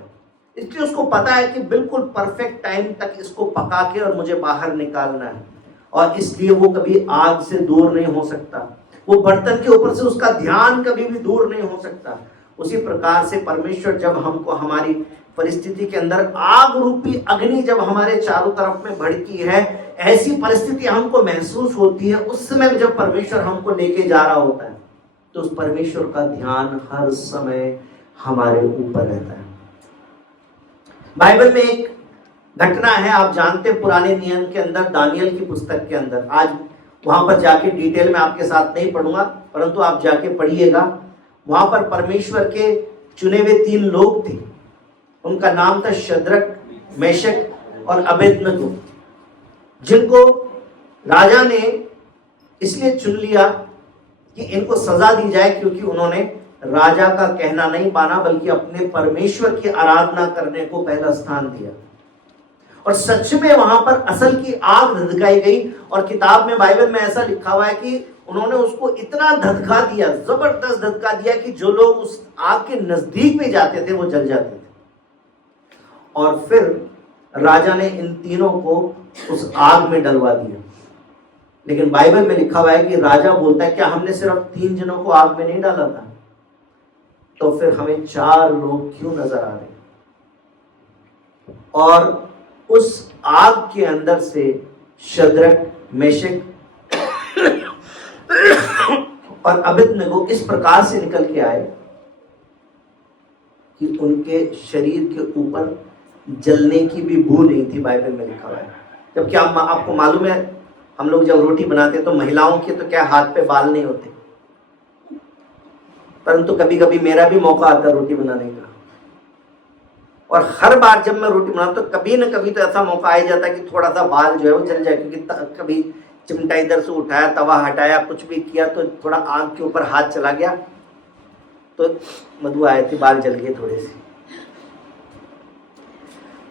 इसलिए उसको पता है कि बिल्कुल परफेक्ट टाइम तक इसको पका के और मुझे बाहर निकालना है, और इसलिए वो कभी आग से दूर नहीं हो सकता, वो बर्तन के ऊपर से उसका ध्यान कभी भी दूर नहीं हो सकता। उसी प्रकार से परमेश्वर जब हमको हमारी परिस्थिति के अंदर आग रूपी अग्नि जब हमारे चारों तरफ में भड़की है, ऐसी परिस्थिति हमको महसूस होती है, उस समय जब परमेश्वर हमको लेके जा रहा होता है तो उस परमेश्वर का ध्यान हर समय हमारे ऊपर रहता है। बाइबल में एक घटना है, आप जानते हैं, पुराने नियम के अंदर दानियल की पुस्तक के अंदर। आज वहां पर जाके डिटेल में आपके साथ नहीं पढ़ूंगा, परंतु आप जाके पढ़िएगा। वहां पर परमेश्वर के चुने हुए 3 लोग थे, उनका नाम था शद्रक, मेशक और अबेदनगो, जिनको राजा ने इसलिए चुन लिया कि इनको सजा दी जाए क्योंकि उन्होंने राजा का कहना नहीं माना बल्कि अपने परमेश्वर की आराधना करने को पहला स्थान दिया। और सच में वहां पर असल की आग धधकाई गई, और किताब में, बाइबल में ऐसा लिखा हुआ है कि उन्होंने उसको इतना धधका दिया, जबरदस्त धधका दिया कि जो लोग उस आग के नजदीक भी जाते थे वो जल जाते थे। और फिर राजा ने इन तीनों को उस आग में डलवा दिया। लेकिन बाइबल में लिखा हुआ है कि राजा बोलता है, क्या हमने सिर्फ 3 जनों को आग में नहीं डाला था? तो फिर हमें 4 लोग क्यों नजर आ रहे? और उस आग के अंदर से शद्रक, मेशक और अबेदनगो इस प्रकार से निकल के आए कि उनके शरीर के ऊपर जलने की भी बू नहीं थी, बाइबल में लिखा हुआ है। जबकि आपको मालूम है, हम लोग जब रोटी बनाते हैं तो महिलाओं के तो क्या हाथ पे बाल नहीं होते, परंतु कभी कभी मेरा भी मौका आता है रोटी बनाने का, और हर बार जब मैं रोटी बनाता तो कभी न कभी तो ऐसा मौका आ जाता है कि थोड़ा सा बाल जो है वो जल जाए, क्योंकि कभी चिमटा इधर से उठाया, तवा हटाया, कुछ भी किया तो थोड़ा आग के ऊपर हाथ चला गया तो बदबू आए थे, बाल जल गए थोड़े से।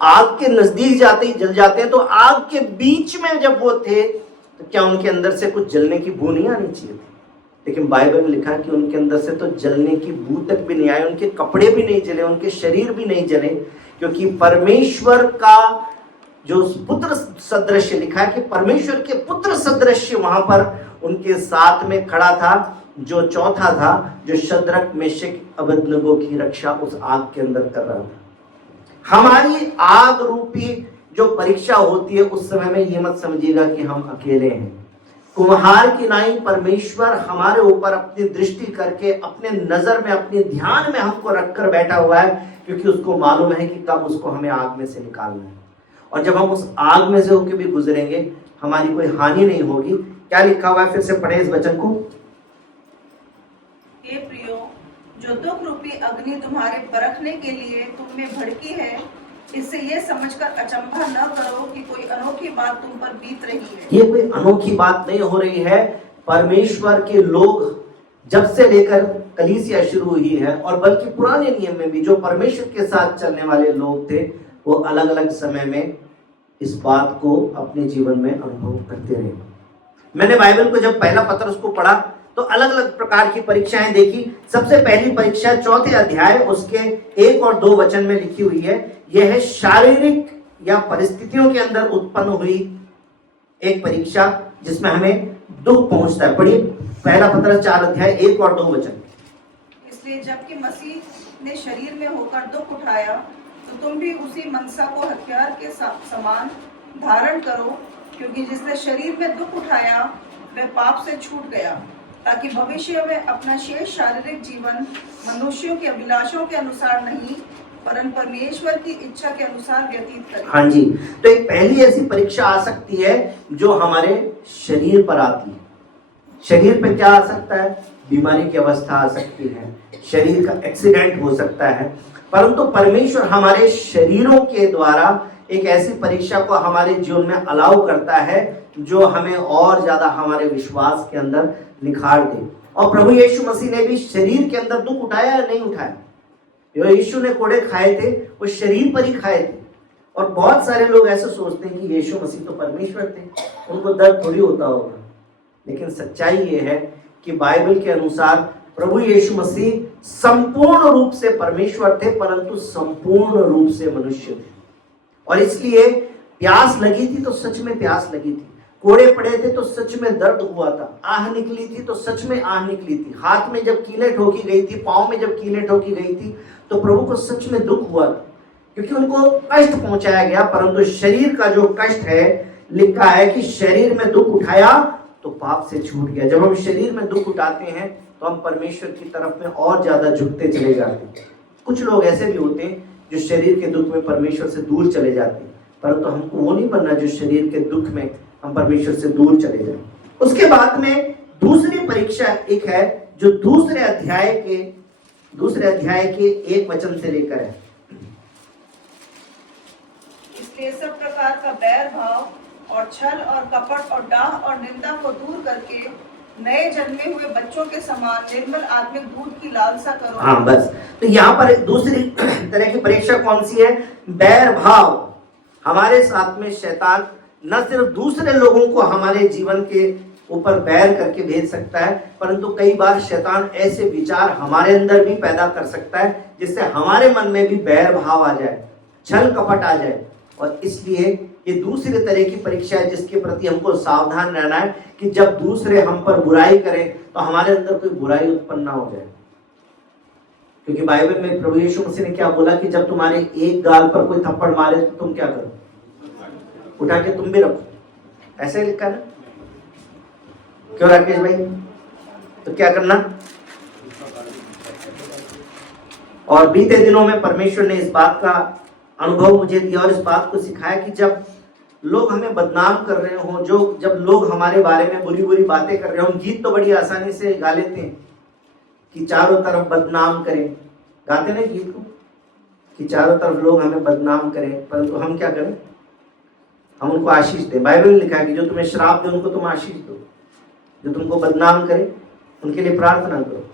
आग के नजदीक जाते ही जल जाते हैं। तो आग के बीच में जब वो थे तो क्या उनके अंदर से कुछ जलने की बू नहीं आनी चाहिए थी? लेकिन बाइबल में लिखा है कि उनके अंदर से तो जलने की बू तक भी नहीं आई, उनके कपड़े भी नहीं जले, उनके शरीर भी नहीं जले, क्योंकि परमेश्वर का जो पुत्र सदृश लिखा है कि परमेश्वर के पुत्र सदृश वहां पर उनके साथ में खड़ा था, जो चौथा था, जो शद्रक, मेशक, अबेदनगो की रक्षा उस आग के अंदर कर रहा था। हमारी आग रूपी जो परीक्षा होती है उस समय में ये मत समझिएगा कि हम अकेले हैं। कुम्हार की नाई परमेश्वर हमारे ऊपर अपनी दृष्टि करके, अपने नजर में, अपने ध्यान में हमको रखकर बैठा हुआ है, क्योंकि उसको मालूम है कि कब उसको हमें आग में से निकालना है। और जब हम उस आग में से होकर भी गुजरेंगे हमारी कोई हानि नहीं होगी। क्या लिखा हुआ है, फिर से पढ़े इस वचन को। हे प्रियो, जो दुख रूपी अग्नि तुम्हारे परखने के लिए तुम में भड़की है, इससे ये समझकर अचंभा न करो कि कोई अनोखी बात तुम पर बीत रही है। ये कोई अनोखी बात नहीं हो रही है। परमेश्वर के लोग जब से लेकर कलीसिया शुरू हुई है, और बल्कि पुराने नियम में भी जो परमेश्वर के साथ चलने वाले लोग थे, वो अलग अलग समय में इस बात को अपने जीवन में अनुभव करते रहे। मैंने बाइबल को जब पहला पत्रस को पढ़ा तो अलग अलग प्रकार की परीक्षाएं देखी। सबसे पहली परीक्षा 4 अध्याय उसके 1 और 2 वचन में लिखी हुई है। यह है शारीरिक या परिस्थितियों के अंदर उत्पन्न हुई एक परीक्षा जिसमें हमें दुख पहुंचता है। पढ़िए पहला पत्रस 4 अध्याय 1 और 2 वचन। इसलिए जबकि मसीह ने शरीर में होकर दुख उठाया, तो तुम भी उसी मनसा को हथियार के समान धारण करो, क्योंकि जिसने शरीर में दुख उठाया वह पाप से छूट गया, ताकि भविष्य में अपना शेष शारीरिक जीवन मनुष्यों के अभिलाषों के अनुसार नहीं, परंतु परमेश्वर की इच्छा के अनुसार व्यतीत करे। हाँ जी, तो एक पहली ऐसी परीक्षा आ सकती है जो हमारे शरीर पर आती है। शरीर पे क्या आ सकता है? बीमारी की अवस्था आ सकती है, शरीर का एक्सीडेंट हो सकता है, परंतु परमेश्वर हमारे शरीरों के द्वारा एक ऐसी परीक्षा को हमारे जीवन में अलाउ करता है जो हमें और ज्यादा हमारे विश्वास के अंदर निखार दे। और प्रभु यीशु मसीह ने भी शरीर के अंदर दुख उठाया या नहीं उठाया? जो यीशु ने कोड़े खाए थे वो शरीर पर ही खाए थे। और बहुत सारे लोग ऐसे सोचते हैं कि यीशु मसीह तो परमेश्वर थे, उनको दर्द थोड़ी होता होगा। लेकिन सच्चाई ये है कि बाइबल के अनुसार प्रभु यीशु मसीह संपूर्ण रूप से परमेश्वर थे, परंतु संपूर्ण रूप से मनुष्य थे। और इसलिए प्यास लगी थी तो सच में प्यास लगी थी, कोड़े पड़े थे तो सच में दर्द हुआ था, आह निकली थी तो सच में आह निकली थी, हाथ में जब कीलें ठोकी गई थी, पांव में जब कीलें ठोकी गई थी तो प्रभु को सच में दुख हुआ था, क्योंकि उनको कष्ट पहुंचाया गया। परंतु शरीर का जो कष्ट है, लिखा है कि शरीर में दुख उठाया तो पाप से छूट गया। जब हम शरीर में दुख उठाते हैं तो हम परमेश्वर की तरफ में और ज्यादा झुकते चले जाते हैं। कुछ लोग ऐसे भी होते हैं जो शरीर के दुख में परमेश्वर से दूर चले जाते हैं, परंतु हमको वो नहीं बनना जो शरीर के दुख में हम परमेश्वर से दूर चले जाएं। उसके बाद में दूसरी परीक्षा एक है जो दूसरे अध्याय के 1 वचन से लेकर है। ये सब प्रकार का बैर भाव और छल और कपट और डाह और निंदा को दूर करके नए जन्मे हुए बच्चों के समान निर्मल आत्मिक दूध की लालसा करो। हाँ बस, तो यहाँ पर एक दूसरी तरह की परीक्षा कौन सी है? बैर भाव। हमारे साथ में शैतान न सिर्फ दूसरे लोगों को हमारे जीवन के ऊपर बैर करके भेज सकता है, परंतु कई बार शैतान ऐसे विचार हमारे अंदर भी पैदा कर सकता है जिससे हमारे मन में भी बैर भाव आ जाए, छल कपट आ जाए। और इसलिए ये दूसरे तरह की परीक्षा है जिसके प्रति हमको सावधान रहना है कि जब दूसरे हम पर बुराई करें तो हमारे अंदर कोई बुराई उत्पन्न ना हो जाए। क्योंकि बाइबल में प्रभु यीशु मसीह ने क्या बोला कि जब तुम्हारे एक गाल पर कोई थप्पड़ मारे तो तुम क्या करो? उठा के तुम भी रखो। ऐसे ही लिखा ना? क्यों राकेश भाई? तो क्या करना? और बीते दिनों में परमेश्वर ने इस बात का अनुभव मुझे दिया और इस बात को सिखाया कि जब लोग हमें बदनाम कर रहे हो, जब लोग हमारे बारे में बुरी बुरी बातें कर रहे हो, हम गीत तो बड़ी आसानी से गा लेते हैं कि चारों तरफ बदनाम करें, गाते ना गीत को कि चारों तरफ लोग हमें बदनाम करें, परंतु हम क्या करें? हम उनको आशीष दें। बाइबल में लिखा है कि जो तुम्हें श्राप दे उनको तुम आशीष दो, जो तुमको बदनाम करे उनके लिए प्रार्थना करो।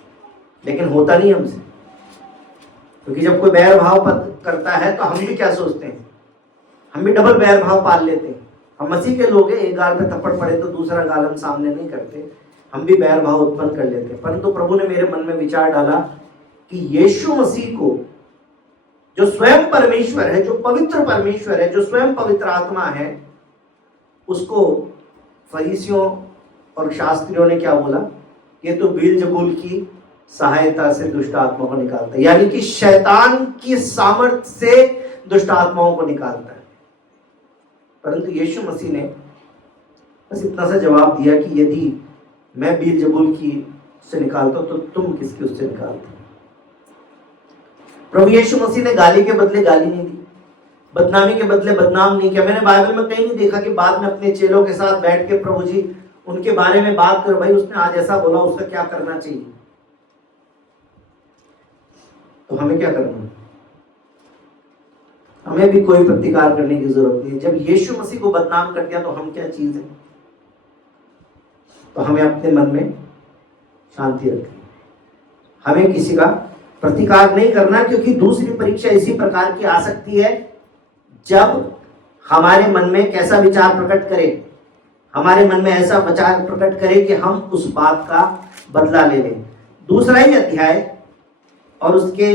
लेकिन होता नहीं हमसे, क्योंकि जब कोई बैर भाव करता है तो हम भी क्या सोचते हैं? हम भी डबल बैर भाव पाल लेते हैं। हम मसीह के लोग हैं, एक गाल पे थप्पड़ पड़े तो दूसरा गाल हम सामने नहीं करते, हम भी बैर भाव उत्पन्न कर लेते हैं। परंतु प्रभु ने मेरे मन में विचार डाला कि यीशु मसीह को, जो स्वयं परमेश्वर है, जो पवित्र परमेश्वर है, जो स्वयं पवित्र आत्मा है, उसको फरीसियों और शास्त्रियों ने क्या बोला? ये तो बेलजबूल की सहायता से दुष्ट आत्माओं को निकालता है, यानी कि शैतान की सामर्थ्य से दुष्ट आत्माओं को निकालता है। परंतु यीशु मसीह ने बस इतना सा जवाब दिया कि यदि मैं बेलजबूल की से निकालता हूं तो तुम किसकी उससे निकालते? प्रभु यीशु मसीह ने गाली के बदले गाली नहीं दी, बदनामी के बदले बदनाम नहीं किया। मैंने बाइबल में कहीं नहीं देखा कि बाद में अपने चेलों के साथ बैठ के प्रभु जी उनके बारे में बात करो, भाई उसने आज ऐसा बोला, उसका क्या करना चाहिए। तो हमें क्या करना है? हमें भी कोई प्रतिकार करने की जरूरत नहीं है। जब यीशु मसीह को बदनाम कर दिया तो हम क्या चीज है? तो हमें अपने मन में शांति रखनी, हमें किसी का प्रतिकार नहीं करना। क्योंकि दूसरी परीक्षा इसी प्रकार की आ सकती है जब हमारे मन में कैसा विचार प्रकट करे, हमारे मन में ऐसा विचार प्रकट करे कि हम उस बात का बदला ले लें। दूसरा ही अध्याय और उसके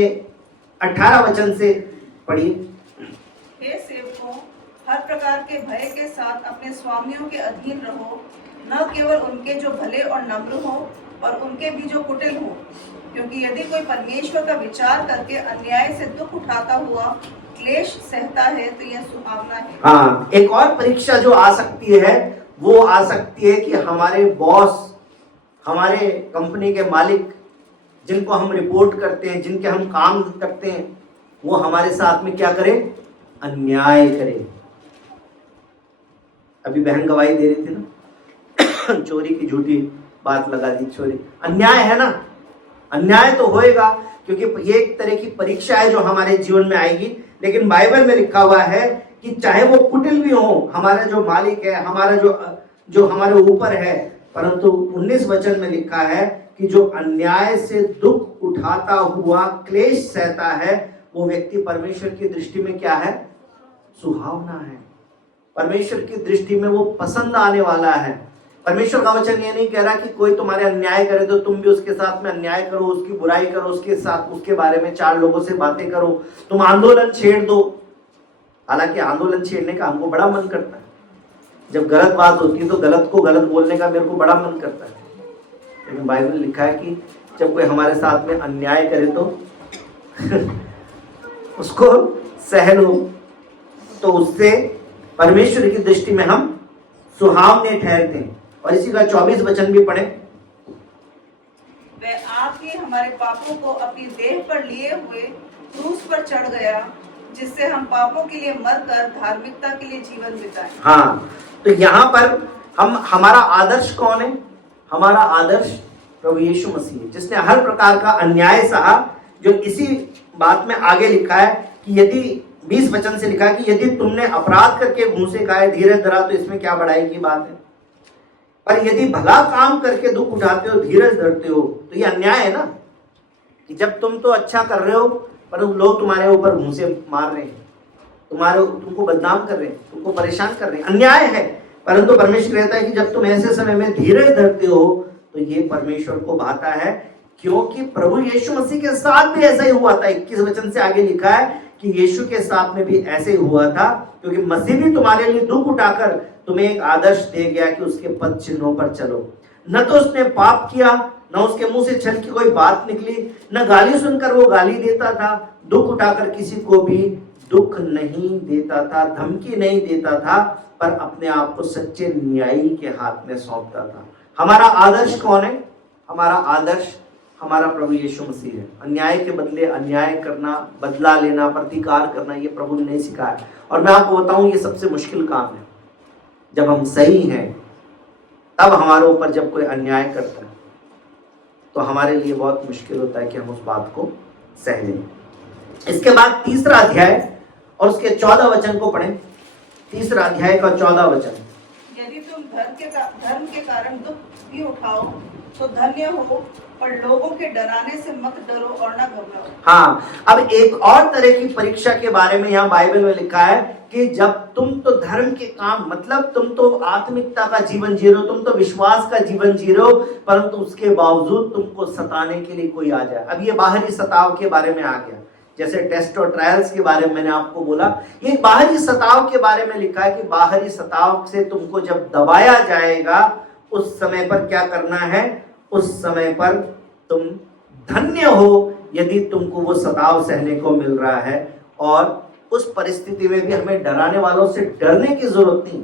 18 वचन से पढ़िए। हे सेवकों, हर प्रकार के भय के साथ अपने स्वामियों के अधीन रहो, न केवल उनके जो भले और नम्र हो और उनके भी जो कुटिल हो, क्योंकि यदि कोई परमेश्वर का विचार करके अन्याय से दुख उठाता हुआ क्लेश सहता है तो यह सुहावना है। हाँ, एक और परीक्षा जो आ सकती है वो आ सकती है कि हमारे बॉस, हमारे कंपनी के मालिक, जिनको हम रिपोर्ट करते हैं, जिनके हम काम करते हैं, वो हमारे साथ में क्या करे? अन्याय करे। अभी बहन गवाही दे रही थी ना चोरी की झूठी बात लगा दी, चोरी अन्याय है ना? अन्याय तो होएगा, क्योंकि ये एक तरह की परीक्षा है जो हमारे जीवन में आएगी। लेकिन बाइबल में लिखा हुआ है कि चाहे वो कुटिल भी हो, हमारा जो मालिक है, हमारा जो हमारे ऊपर है, परंतु 19 वचन में लिखा है कि जो अन्याय से दुख उठाता हुआ क्लेश सहता है वो व्यक्ति परमेश्वर की दृष्टि में क्या है? सुहावना है। परमेश्वर की दृष्टि में वो पसंद आने वाला है। परमेश्वर का वचन ये नहीं कह रहा कि कोई तुम्हारे अन्याय करे तो तुम भी उसके साथ में अन्याय करो, उसकी बुराई करो, उसके साथ उसके बारे में 4 लोगों से बातें करो, तुम आंदोलन छेड़ दो। हालांकि आंदोलन छेड़ने का हमको बड़ा मन करता है, जब गलत बात होती है तो गलत को गलत बोलने का मेरे को बड़ा मन करता है। लेकिन बाइबल लिखा है कि जब कोई हमारे साथ में अन्याय करे तो उसको सह लो, तो उससे परमेश्वर की दृष्टि में हम सुहावने ठहरते हैं। और इसी का 24 वचन भी पढ़े। वह आके हमारे पापों को अपनी देह पर लिए हुए क्रूस पर चढ़ गया, जिससे हम पापों के लिए मरकर धार्मिकता के लिए जीवन बिताएं। हाँ, तो यहाँ पर हमारा आदर्श कौन है? हमारा आदर्श प्रभु यीशु मसीह है, जिसने हर प्रकार का अन्याय सहा। जो इसी बात में आगे लिखा है कि यदि 20 वचन से लिखा है कि यदि तुमने अपराध करके मुंह से कहा धीरज धरा तो इसमें क्या बड़ाई की बात है, पर यदि भला काम करके दुख उठाते हो धीरज धरते हो तो ये अन्याय है ना, कि जब तुम तो अच्छा कर रहे हो पर लोग तुम्हारे ऊपर मुंह से मार रहे हैं, तुमको बदनाम कर रहे हैं, तुमको परेशान कर रहे हैं, अन्याय है। परंतु परमेश्वर कहता है कि जब तुम ऐसे समय में धीरज धरते हो तो ये परमेश्वर को भाता है, क्योंकि प्रभु यीशु मसीह के साथ भी ऐसा ही हुआ था। 21 वचन से आगे लिखा है कि यीशु के साथ में भी ऐसे ही हुआ था, क्योंकि मसीह भी तुम्हारे लिए दुख उठाकर तुम्हें एक आदर्श दे गया कि उसके पद चिन्हों पर चलो। न तो उसने पाप किया, न उसके मुंह से छल की कोई बात निकली, न गाली सुनकर वो गाली देता था, दुख उठाकर किसी को भी दुख नहीं देता था, धमकी नहीं देता था, पर अपने आप को सच्चे न्यायी के हाथ में सौंपता था। हमारा आदर्श कौन है? हमारा आदर्श हमारा प्रभु यीशु मसीह है। अन्याय के बदले अन्याय करना, बदला लेना, प्रतिकार करना, ये प्रभु ने नहीं सिखाया। और मैं आपको बताऊं ये सबसे मुश्किल काम है। जब हम सही हैं तब हमारे ऊपर जब कोई अन्याय करता है तो हमारे लिए बहुत मुश्किल होता है कि हम उस बात को सह लें। इसके बाद 3रा अध्याय और उसके 14 वचन को पढ़ें। 3रा अध्याय का 14 वचन। यदि तुम धर्म के कारण दुख भी उठाओ तो धन्य हो, पर लोगों के डराने से मत डरो और न घबराओ। हाँ, अब एक और तरह की परीक्षा के बारे में यहाँ बाइबल में लिखा है कि जब तुम तो धर्म के काम, मतलब तुम तो आत्मिकता का जीवन जी रहे हो, तुम तो विश्वास का जीवन जी रहे हो, परंतु उसके बावजूद तुमको सताने के लिए कोई आ जाए। अब ये बाहरी सताव के बारे में आ गया, जैसे टेस्ट और ट्रायल्स के बारे में मैंने आपको बोला, ये बाहरी सताव के बारे में लिखा है कि बाहरी सताव से तुमको जब दबाया जाएगा उस समय पर क्या करना है? उस समय पर तुम धन्य हो यदि तुमको वो सताव सहने को मिल रहा है। और उस परिस्थिति में भी हमें डराने वालों से डरने की जरूरत नहीं,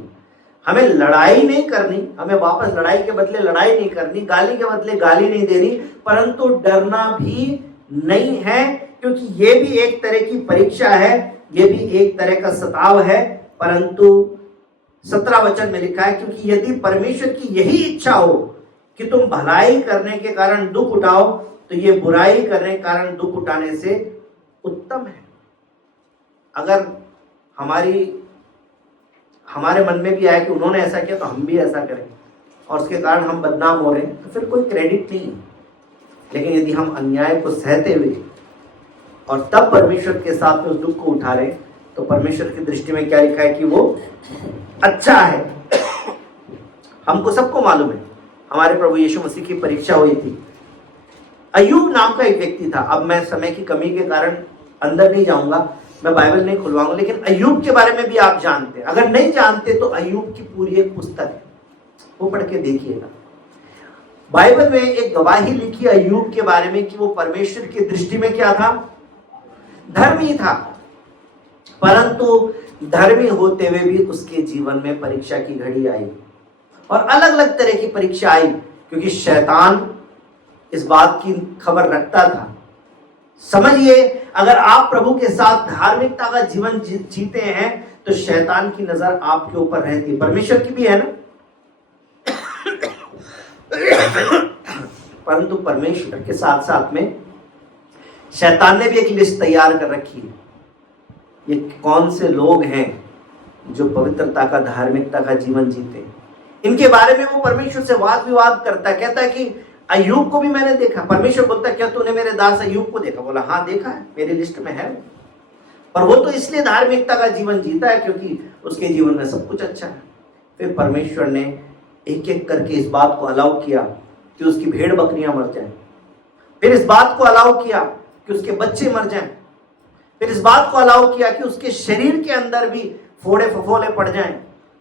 हमें लड़ाई नहीं करनी, हमें वापस लड़ाई के बदले लड़ाई नहीं करनी, गाली के बदले गाली नहीं देनी, परंतु डरना भी नहीं है, क्योंकि ये भी एक तरह की परीक्षा है, ये भी एक तरह का सताव है। परंतु 17 वचन में लिखा है, क्योंकि यदि परमेश्वर की यही इच्छा हो कि तुम भलाई करने के कारण दुख उठाओ तो ये बुराई करने के कारण दुख उठाने से उत्तम है। अगर हमारे मन में भी आया कि उन्होंने ऐसा किया तो हम भी ऐसा करें और उसके कारण हम बदनाम हो रहे हैं तो फिर कोई क्रेडिट नहीं है। लेकिन यदि हम अन्याय को सहते हुए और तब परमेश्वर के साथ में उस दुख को उठा रहे तो परमेश्वर की दृष्टि में क्या लिखा है कि वो अच्छा है। हमको सबको मालूम है हमारे प्रभु यीशु मसीह की परीक्षा हुई थी। अय्यूब नाम का एक व्यक्ति था। अब मैं समय की कमी के कारण अंदर नहीं जाऊंगा, मैं बाइबल नहीं खुलवाऊंगा, लेकिन अय्यूब के बारे में भी आप जानते हैं। अगर नहीं जानते तो अय्यूब की पूरी एक पुस्तक है, वो पढ़ के देखिएगा। बाइबल में एक गवाही लिखी अय्यूब के बारे में कि वो परमेश्वर की दृष्टि में क्या था? धर्मी था। परंतु धर्मी होते हुए भी उसके जीवन में परीक्षा की घड़ी आई और अलग अलग तरह की परीक्षा आई, क्योंकि शैतान इस बात की खबर रखता था। समझिए, अगर आप प्रभु के साथ धार्मिकता का जीवन जीते हैं तो शैतान की नजर आपके ऊपर रहती है, परमेश्वर की भी है ना। परंतु परमेश्वर के साथ साथ में शैतान ने भी एक लिस्ट तैयार कर रखी है। ये कौन से लोग हैं जो पवित्रता का, धार्मिकता का जीवन जीते हैं, इनके बारे में वो परमेश्वर से वाद विवाद करता है। कहता है कि अय्यूब को भी मैंने देखा। परमेश्वर बोलता है क्या तूने मेरे दास अय्यूब को देखा? बोला हाँ देखा है, मेरी लिस्ट में है। पर वो तो इसलिए धार्मिकता का जीवन जीता है क्योंकि उसके जीवन में सब कुछ अच्छा है। फिर परमेश्वर ने एक एक करके इस बात को अलाउ किया कि उसकी भेड़ बकरियां मर जाएं, फिर इस बात को अलाउ किया कि उसके बच्चे मर जाएं, फिर इस बात को अलाउ किया कि उसके शरीर के अंदर भी फोड़े फफोले पड़ जाएं,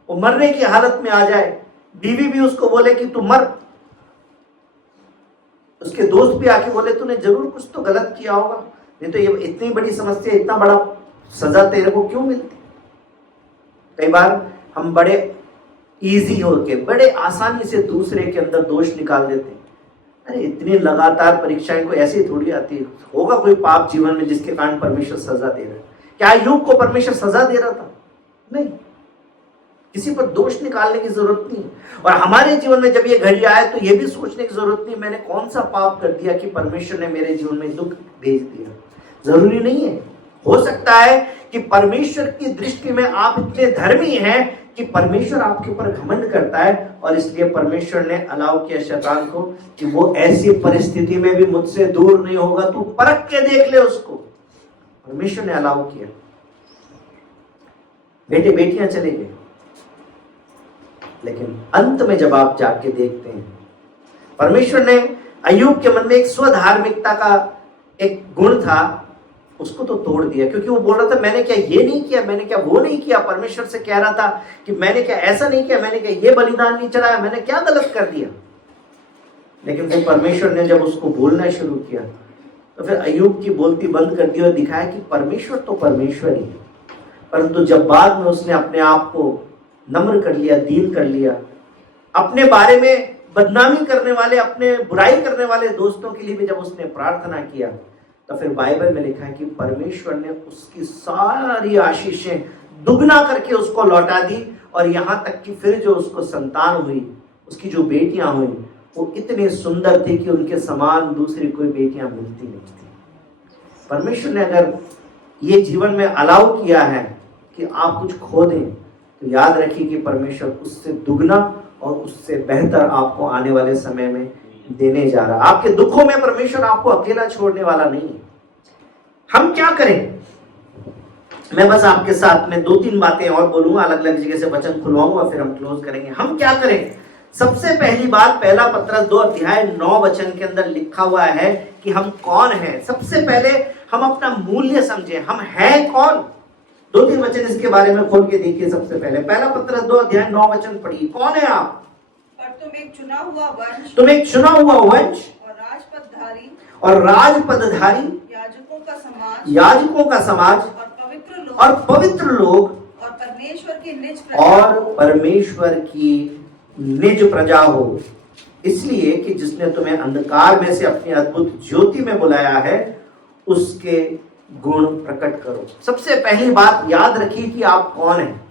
वो मरने की हालत में आ जाए, बीवी भी उसको बोले कि तू मर, उसके दोस्त भी आके बोले तूने जरूर कुछ तो गलत किया होगा, नहीं तो ये इतनी बड़ी समस्या, इतना बड़ा सजा तेरे को क्यों मिलती। कई बार हम बड़े इजी होके, बड़े आसानी से दूसरे के अंदर दोष निकाल देते हैं। अरे इतनी लगातार परीक्षाएं कोई ऐसी थोड़ी आती है, होगा कोई पाप जीवन में जिसके कारण परमेश्वर सजा दे रहा है। क्या अय्यूब को परमेश्वर सजा दे रहा था? नहीं, किसी पर दोष निकालने की जरूरत नहीं। और हमारे जीवन में जब ये घड़ी आए तो ये भी सोचने की जरूरत नहीं मैंने कौन सा पाप कर दिया कि परमेश्वर ने मेरे जीवन में दुख भेज दिया। जरूरी नहीं है, हो सकता है कि परमेश्वर की दृष्टि में आप इतने धर्मी हैं कि परमेश्वर आपके ऊपर घमंड करता है, और इसलिए परमेश्वर ने अलाउ किया शैतान को कि वो ऐसी परिस्थिति में भी मुझसे दूर नहीं होगा, तू परख के देख ले उसको। परमेश्वर ने अलाउ किया। बेटे बेटियां चले गए, लेकिन अंत में जब आप जाके देखते हैं, परमेश्वर ने अय्यूब के मन में एक स्वधार्मिकता का एक गुण था, उसको तो तोड़ दिया। क्योंकि वो बोल रहा था मैंने क्या ये नहीं किया, मैंने क्या वो नहीं किया। परमेश्वर से कह रहा था कि मैंने क्या ऐसा नहीं किया, मैंने क्या ये बलिदान नहीं चढ़ाया, मैंने क्या गलत कर दिया। लेकिन फिर परमेश्वर ने जब उसको बोलना शुरू किया तो फिर अय्यूब की बोलती बंद कर दी और दिखाया कि परमेश्वर तो परमेश्वर ही है। परंतु जब बाद में उसने अपने आप को नम्र कर लिया, दीन कर लिया, अपने बारे में बदनामी करने वाले, अपने बुराई करने वाले दोस्तों के लिए भी जब उसने प्रार्थना किया, तो फिर बाइबल में लिखा है कि परमेश्वर ने उसकी सारी आशीषें दुगना करके उसको लौटा दी। और यहाँ तक कि फिर जो उसको संतान हुई, उसकी जो बेटियां हुई, वो इतनी सुंदर थी कि उनके समान दूसरी कोई बेटियां मिलती नहीं थी। परमेश्वर ने अगर ये जीवन में अलाउ किया है कि आप कुछ खो दें, तो याद रखिए कि परमेश्वर उससे दुगना और उससे बेहतर आपको आने वाले समय में देने जा रहा है। आपके दुखों में परमेश्वर आपको अकेला छोड़ने वाला नहीं है। हम क्या करें? मैं बस आपके साथ में 2-3 बातें और बोलूंगा, अलग अलग जगह से वचन खुलवाऊंगा, फिर हम क्लोज करेंगे। हम क्या करें? सबसे पहली बात, पहला पत्रस 2 अध्याय 9 वचन के अंदर लिखा हुआ है कि हम कौन हैं। सबसे पहले हम अपना मूल्य समझें, हम हैं कौन। 2-3 वचन इसके बारे में खोल के देखिए। सबसे पहले पहला पत्रस 2 अध्याय 9 वचन पढ़िए। कौन है आप? और तुम एक चुना हुआ वंश, तुम एक चुना हुआ वंश और राजपदधारी, याजकों का समाज, याजकों का समाज और पवित्र लोग और परमेश्वर की निज प्रजा हो। इसलिए कि जिसने तुम्हें अंधकार में से अपनी अद्भुत ज्योति में बुलाया है, उसके गुण प्रकट करो। सबसे पहली बात याद रखिए कि आप कौन हैं।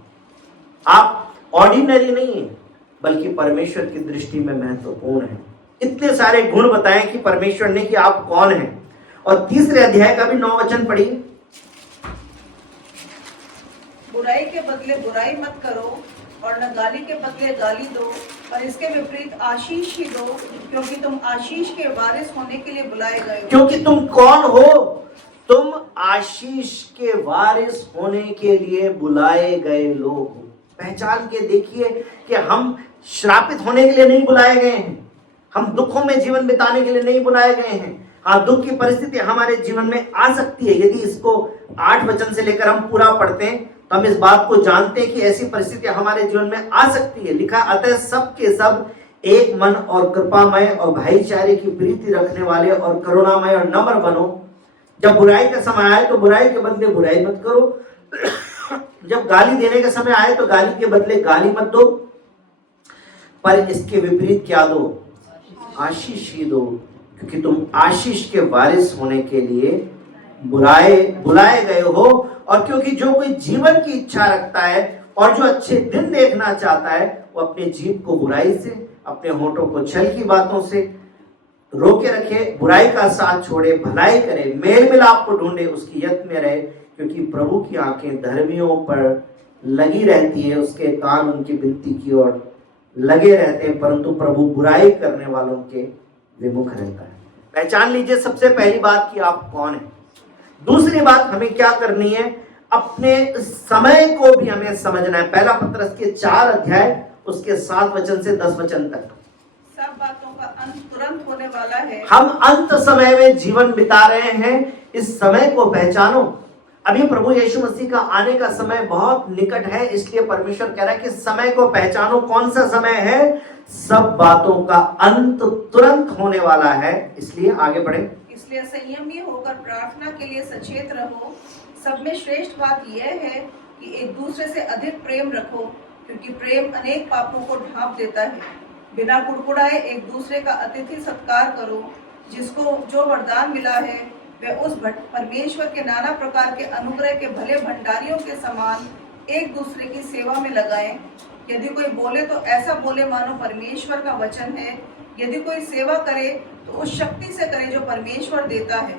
आप ऑर्डिनरी नहीं हैं, बल्कि परमेश्वर की दृष्टि में महत्वपूर्ण हैं। इतने सारे गुण बताएं कि परमेश्वर ने कि आप कौन हैं। और तीसरे अध्याय का भी 9 वचन पढ़िए। बुराई के बदले बुराई मत करो और न गाली के बदले गाली दो, और इसके विपरीत आशीष ही दो, क्योंकि तुम आशीष के वारिस होने के लिए बुलाए गए हो। क्योंकि तुम कौन हो? तुम आशीष के वारिस होने के लिए बुलाए गए लोग हो। पहचान के देखिए कि हम श्रापित होने के लिए नहीं बुलाए गए हैं, हम दुखों में जीवन बिताने के लिए नहीं बुलाए गए हैं। हाँ, दुख की परिस्थिति हमारे जीवन में आ सकती है। यदि इसको 8 वचन से लेकर हम पूरा पढ़ते हैं तो हम इस बात को जानते हैं कि ऐसी परिस्थितियां हमारे जीवन में आ सकती है। लिखा, अतः सब के सब एक मन और कृपामय और भाईचारे की प्रीति रखने वाले और करुणामय और नम्र बनो। जब बुराई का समय आए तो बुराई के बदले बुराई मत करो, जब गाली देने का समय आए तो गाली के बदले गाली मत दो, पर इसके विपरीत क्या दो? आशीष ही दो, क्योंकि तुम आशीष के वारिस होने के लिए बुलाए गए हो। और क्योंकि जो कोई जीवन की इच्छा रखता है और जो अच्छे दिन देखना चाहता है, वो अपने जीभ को बुराई से, अपने होठों को छल की बातों से रोके रखे, बुराई का साथ छोड़े, भलाई करे, मेल मिलाप को ढूंढे, उसकी यत्न में रहे। क्योंकि प्रभु की आंखें धर्मियों पर लगी रहती है, उसके कान उनकी विनती की ओर लगे रहते हैं, परंतु प्रभु बुराई करने वालों के विमुख रहता है। पहचान लीजिए सबसे पहली बात कि आप कौन हैं। दूसरी बात हमें क्या करनी है? अपने समय को भी हमें समझना है। पहला पत्रस के 4 अध्याय उसके 7 वचन से 10 वचन तक। सब बातों का अंत तुरंत होने वाला है। हम अंत समय में जीवन बिता रहे हैं, इस समय को पहचानो। अभी प्रभु यीशु मसीह का आने का समय बहुत निकट है, इसलिए परमेश्वर कह रहा है कि समय को पहचानो। कौन सा समय है? सब बातों का अंत तुरंत होने वाला है। इसलिए आगे बढ़े। इसलिए संयमी होकर प्रार्थना के लिए सचेत रहो। सब में श्रेष्ठ बात यह है कि एक दूसरे से अधिक प्रेम रखो, क्योंकि प्रेम अनेक पापों को ढांप देता है। बिना कुड़कुड़ाए एक दूसरे का अतिथि सत्कार करो। जिसको जो वरदान मिला है वह उस परमेश्वर के नाना प्रकार के अनुग्रह के भले भंडारियों के समान एक दूसरे की सेवा में लगाएं। यदि कोई बोले तो ऐसा बोले मानो परमेश्वर का वचन है। यदि कोई सेवा करे तो उस शक्ति से करे जो परमेश्वर देता है,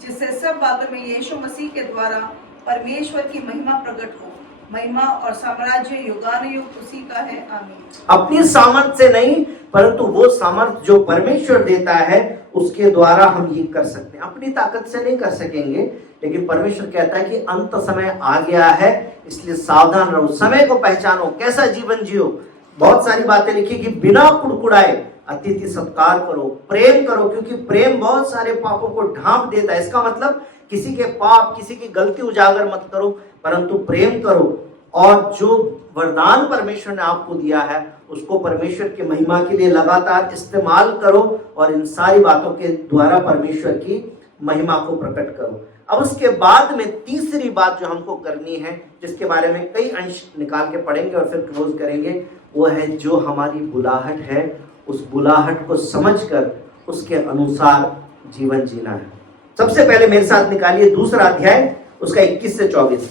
जिससे सब बातों में यीशु मसीह के द्वारा परमेश्वर की महिमा प्रकट हो। महिमा और साम्राज्य युगानुयुग उसी का है, आमीन। अपनी सामर्थ से नहीं, परंतु वो सामर्थ जो परमेश्वर देता है उसके द्वारा हम ये कर सकते हैं। अपनी ताकत से नहीं कर सकेंगे, लेकिन परमेश्वर कहता है कि अंत समय आ गया है, इसलिए सावधान रहो, समय को पहचानो, कैसा जीवन जियो। बहुत सारी बातें लिखी कि बिना कुड़कुड़ाए अतिथि सत्कार करो, प्रेम करो, क्योंकि प्रेम बहुत सारे पापों को ढांप देता है। इसका मतलब किसी के पाप, किसी की गलती उजागर मत करो, परंतु प्रेम करो, और जो वरदान परमेश्वर ने आपको दिया है उसको परमेश्वर की महिमा के लिए लगातार इस्तेमाल करो, और इन सारी बातों के द्वारा परमेश्वर की महिमा को प्रकट करो। अब उसके बाद में तीसरी बात जो हमको करनी है, जिसके बारे में कई अंश निकाल के पढ़ेंगे और फिर क्लोज करेंगे, वो है जो हमारी बुलाहट है, उस बुलाहट को समझकर उसके अनुसार जीवन जीना है। सबसे पहले मेरे साथ निकालिए दूसरा अध्याय, उसका 21 से 24।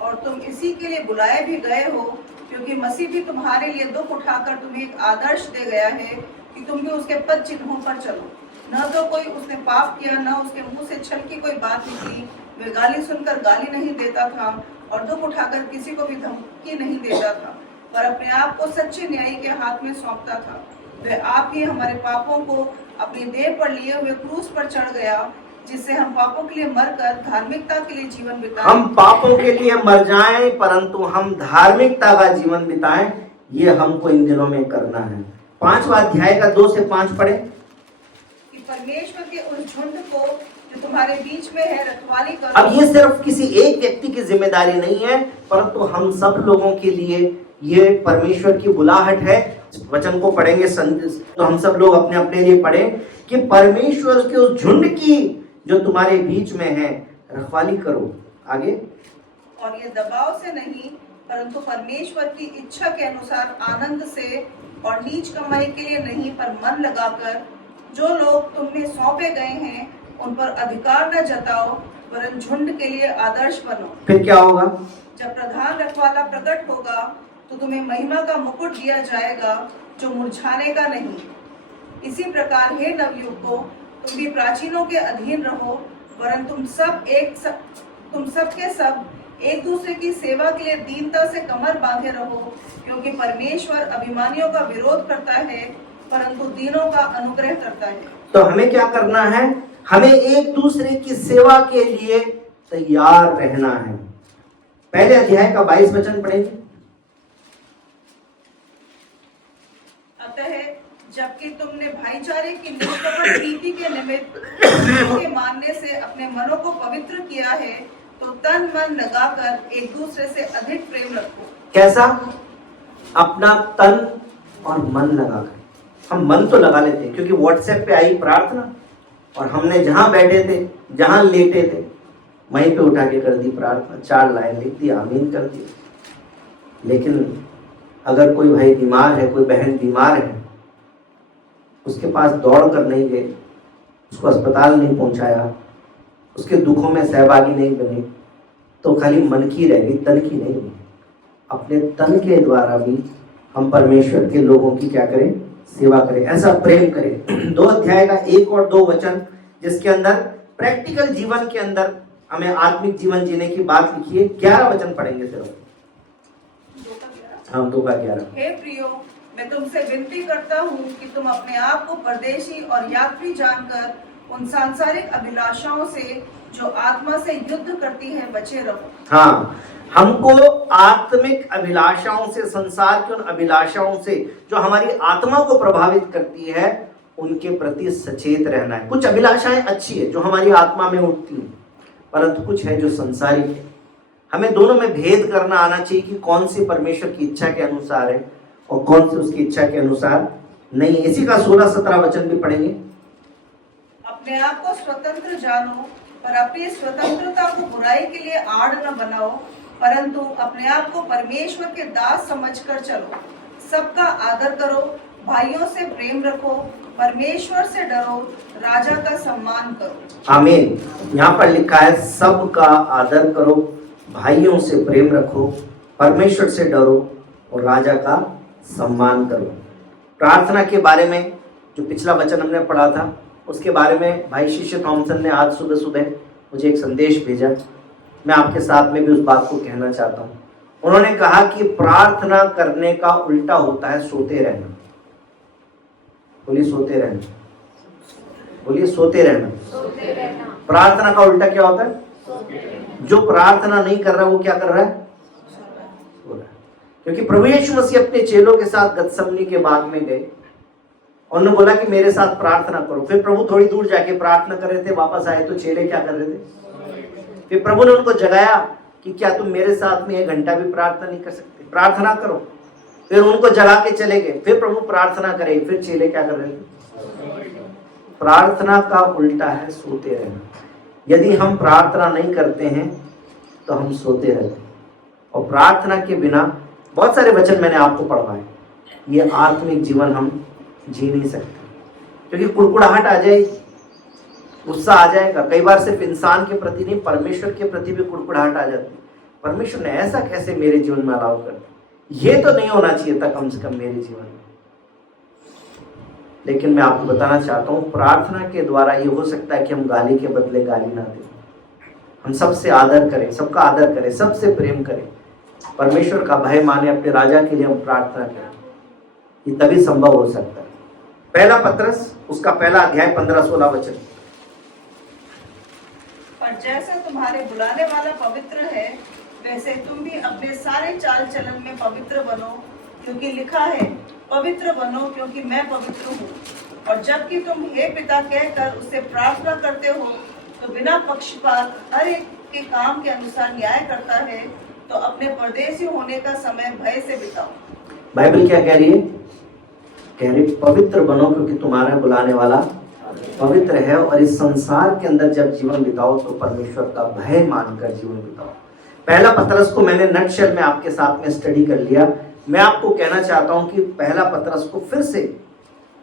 और तुम इसी के लिए बुलाए भी गए हो, क्योंकि मसीह भी तुम्हारे लिए दुख उठाकर तुम्हें एक आदर्श दे गया है कि तुम भी उसके पद चिन्हों पर चलो। न तो कोई उसने पाप किया, न उसके मुंह से छल की कोई बात निकली। वे गाली सुनकर गाली नहीं देता था, और दुख उठाकर किसी को भी धमकी नहीं देता था, पर अपने आप को सच्चे न्यायी के हाथ में सौंपता था। वे आप ही हमारे पापों को अपनी देह पर लिए हुए क्रूस पर चढ़ गया, जिससे हम पापों के लिए मरकर धार्मिकता के लिए जीवन बिताएं। हम पापों के लिए मर जाएं, परंतु हम धार्मिकता का जीवन बिताएं, ये हमको इन दिनों में करना है। 5वां अध्याय का 2 से 5 पढ़े। कि परमेश्वर के उस झुंड को जो तुम्हारे बीच में है रखवाली करो। अब ये सिर्फ किसी एक व्यक्ति की जिम्मेदारी नहीं है, परंतु हम सब लोगों के लिए ये परमेश्वर की बुलाहट है। वचन को पढ़ेंगे तो हम सब लोग अपने अपने लिए पढ़ें कि परमेश्वर के उस झुंड की जो तुम्हारे बीच में है रखवाली करो। आगे, और ये दबाव से नहीं, परंतु परमेश्वर की इच्छा के अनुसार आनंद से, और नीच कमाई के लिए नहीं, पर मन लगाकर जो लोग तुम्हें सौंपे गए हैं उन पर अधिकार न जताओ, वरन झुंड के लिए आदर्श बनो। फिर क्या होगा? जब प्रधान रखवाला प्रकट होगा तो तुम्हें महिमा का मुकुट दिया जाएगा जो मुरझाने का नहीं। इसी प्रकार हे नवयुवकों, तुम भी प्राचीनों के अधीन रहो, वरन तुम सब के सब एक दूसरे की सेवा के लिए दीनता से कमर बांधे रहो, क्योंकि परमेश्वर अभिमानियों का विरोध करता है, परंतु दीनों का अनुग्रह करता है। तो हमें क्या करना है? हमें एक दूसरे की सेवा के लिए तैयार रहना है। पहले अध्याय का 22 वचन पढ़ेंगे। अतः जबकि तुमने भाईचारे की निष्कपट नीति के निमित्त के मानने से अपने मनों को पवित्र किया है, तो तन मन लगाकर एक दूसरे से अधिक प्रेम रखो। कैसा? अपना तन और मन लगाकर। हम मन तो लगा लेते हैं, क्योंकि व्हाट्सएप पे आई प्रार्थना, और हमने जहां बैठे थे, जहां लेटे थे, वहीं पे उठा के कर दी प्रार्थना, 4 लाइन लिख दी, आमीन कर दी। लेकिन अगर कोई भाई बीमार है, कोई बहन बीमार है, उसके पास दौड़ कर नहीं गए, उसको अस्पताल नहीं पहुंचाया, उसके दुखों में सहभागी नहीं बने, तो खाली मन की रह गई, तन की नहीं हुई। अपने तन के द्वारा भी हम परमेश्वर के लोगों की क्या करें? सेवा करें, ऐसा प्रेम करें। 2 अध्याय का 1 और 2 वचन, जिसके अंदर प्रैक्टिकल जीवन के अंदर हमें आत्मिक जीवन जीने की बात लिखी है। 11 वचन पढ़ेंगे सिर्फ। 2:11। हे प्रियो, मैं तुमसे विनती करता हूँ कि तुम अपने आप को परदेशी और यात्री जानकर उन सांसारिक अभिलाषाओं से जो आत्मा से युद्ध करती है बचे रहो। हाँ, हमको आत्मिक अभिलाषाओं से, संसार की उन अभिलाषाओं से जो हमारी आत्मा को प्रभावित करती है, उनके प्रति सचेत रहना है। कुछ अभिलाषाएं अच्छी है जो हमारी आत्मा में उठती हैं, परंतु कुछ है जो संसारिक है। हमें दोनों में भेद करना आना चाहिए कि कौन सी परमेश्वर की इच्छा के अनुसार है और कौन सी उसकी इच्छा के अनुसार नहीं। इसी का 16-17 वचन भी पढ़ेंगे। अपने आप को स्वतंत्र जानो, पर अपनी स्वतंत्रता को बुराई के लिए आड़ न बनाओ, परंतु अपने आप को परमेश्वर के दास समझकर चलो। सबका आदर करो, भाइयों से प्रेम रखो, परमेश्वर से डरो, राजा का सम्मान करो। आमीन। यहाँ पर लिखा है सबका आदर करो, भाइयों से प्रेम रखो, परमेश्वर से डरो और राजा का सम्मान करो। प्रार्थना के बारे में जो पिछला वचन हमने पढ़ा था उसके बारे में भाई शिष्य थॉमसन ने आज सुबह सुबह मुझे एक संदेश भेजा। मैं आपके साथ में भी उस बात को कहना चाहता हूँ। उन्होंने कहा कि प्रार्थना करने का उल्टा होता है सोते रहना। बोलिए सोते रहना, बोलिए सोते रहना। प्रार्थना का उल्टा क्या होता है? जो प्रार्थना नहीं कर रहा वो क्या कर रहा है? सो रहा है। क्योंकि प्रभु यीशु मसीह अपने चेलों के साथ गतसमनी के बाग में गए, उन्होंने बोला कि मेरे साथ प्रार्थना करो। फिर प्रभु थोड़ी दूर जाके प्रार्थना कर रहे थे, वापस आए तो चेले क्या कर रहे थे? फिर प्रभु ने उनको जगाया कि क्या तुम मेरे साथ में 1 घंटा भी प्रार्थना नहीं कर सकते? प्रार्थना करो। फिर उनको जगा के चले गए। फिर प्रभु प्रार्थना करे, फिर चेले क्या कर रहे थे? प्रार्थना का उल्टा है सोते रहना। यदि हम प्रार्थना नहीं करते हैं तो हम सोते रहते हैं। और प्रार्थना के बिना बहुत सारे वचन मैंने आपको पढ़वाए, ये आत्मिक जीवन हम जी नहीं सकते। क्योंकि कुड़कुड़ाहट आ जाएगी, गुस्सा आ जाएगा। कई बार सिर्फ इंसान के प्रति नहीं, परमेश्वर के प्रति भी कुड़कुड़ाहट आ जाती है। परमेश्वर ने ऐसा कैसे मेरे जीवन में अलाउ कर दिया? ये तो नहीं होना चाहिए था कम से कम मेरे जीवन में। लेकिन मैं आपको बताना चाहता हूँ, प्रार्थना के द्वारा ये हो सकता है कि हम गाली के बदले गाली ना दें। हम सबसे आदर करें, सबका आदर करें, सबसे प्रेम करें, परमेश्वर का भय माने, अपने राजा के लिए हम प्रार्थना करें। ये तभी संभव हो सकता है। पहला पत्रस उसका पहला अध्याय 15-16 वचन। पर जैसा तुम्हारे बुलाने वाला पवित्र है, वैसे तुम भी अपने सारे चाल चलन में पवित्र बनो, क्योंकि लिखा है, पवित्र बनो क्योंकि मैं पवित्र हूँ। और जबकि तुम हे पिता कहकर उससे प्रार्थना करते हो, तो बिना पक्षपात हर एक के काम के अनुसार न्याय करता है, तो अपने परदेसी होने का समय भय से बिताओ। बाइबल क्या कह रही है? कह रही पवित्र बनो क्योंकि तुम्हारा बुलाने वाला पवित्र है। और इस संसार के अंदर जब जीवन बिताओ तो परमेश्वर का भय मानकर जीवन बिताओ। पहला पत्रस को मैंने नटशेल में आपके साथ में स्टडी कर लिया। मैं आपको कहना चाहता हूं कि पहला पत्रस को फिर से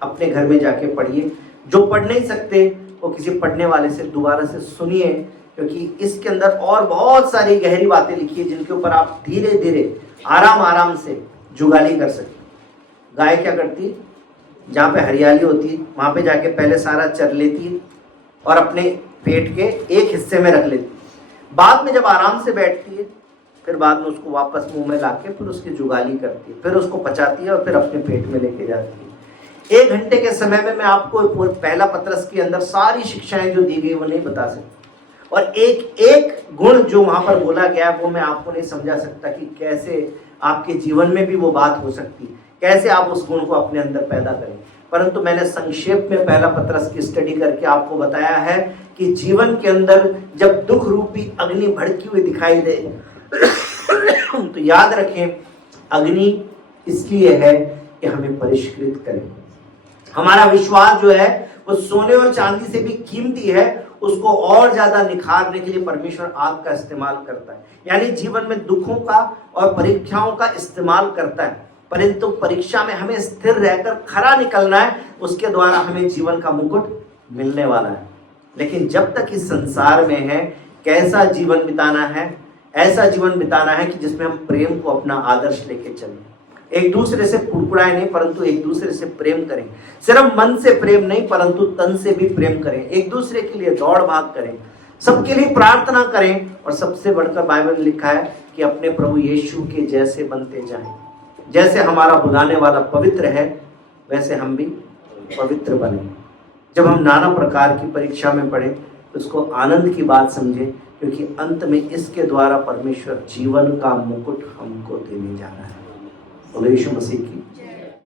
अपने घर में जाके पढ़िए। जो पढ़ नहीं सकते वो किसी पढ़ने वाले से दोबारा से सुनिए, क्योंकि इसके अंदर और बहुत सारी गहरी बातें लिखी है जिनके ऊपर आप धीरे धीरे आराम से जुगाली कर सकते। गाय क्या करती? जहाँ पे हरियाली होती वहाँ पे जाके पहले सारा चर लेती और अपने पेट के एक हिस्से में रख लेती। बाद में जब आराम से बैठती है, फिर बाद में उसको वापस मुंह में लाके फिर उसकी जुगाली करती है, फिर उसको पचाती है और फिर अपने पेट में लेके जाती है। 1 घंटे के समय में मैं आपको पहला पत्रस के अंदर सारी शिक्षाएं जो दी गई वो नहीं बता सकता। और एक एक गुण जो वहां पर बोला गया वो मैं आपको नहीं समझा सकता कि कैसे आपके जीवन में भी वो बात हो सकती है, कैसे आप उस गुण को अपने अंदर पैदा करें। परंतु मैंने संक्षेप में पहला पत्रस की स्टडी करके आपको बताया है कि जीवन के अंदर जब दुख रूपी अग्नि भड़की हुई दिखाई दे तो याद रखें, अग्नि इसलिए है कि हमें परिष्कृत करे। हमारा विश्वास जो है वो सोने और चांदी से भी कीमती है, उसको और ज्यादा निखारने के लिए परमेश्वर आग का इस्तेमाल करता है। यानी जीवन में दुखों का और परीक्षाओं का इस्तेमाल करता है, परंतु परीक्षा में हमें स्थिर रहकर खरा निकलना है। उसके द्वारा हमें जीवन का मुकुट मिलने वाला है। लेकिन जब तक इस संसार में है, कैसा जीवन बिताना है? ऐसा जीवन बिताना है कि जिसमें हम प्रेम को अपना आदर्श लेके चलें, एक दूसरे से कुड़कुड़ाए नहीं परंतु एक दूसरे से प्रेम करें। सिर्फ मन से प्रेम नहीं परंतु तन से भी प्रेम करें। एक दूसरे के लिए दौड़ भाग करें, सबके लिए प्रार्थना करें। और सबसे बढ़कर बाइबल में लिखा है कि अपने प्रभु यीशु के जैसे बनते जाएं। जैसे हमारा बुलाने वाला पवित्र है वैसे हम भी पवित्र बने। जब हम नाना प्रकार की परीक्षा में पढ़े तो उसको आनंद की बात समझें, क्योंकि अंत में इसके द्वारा परमेश्वर जीवन का मुकुट हमको देने जा रहा है। बोलो यीशु मसीह की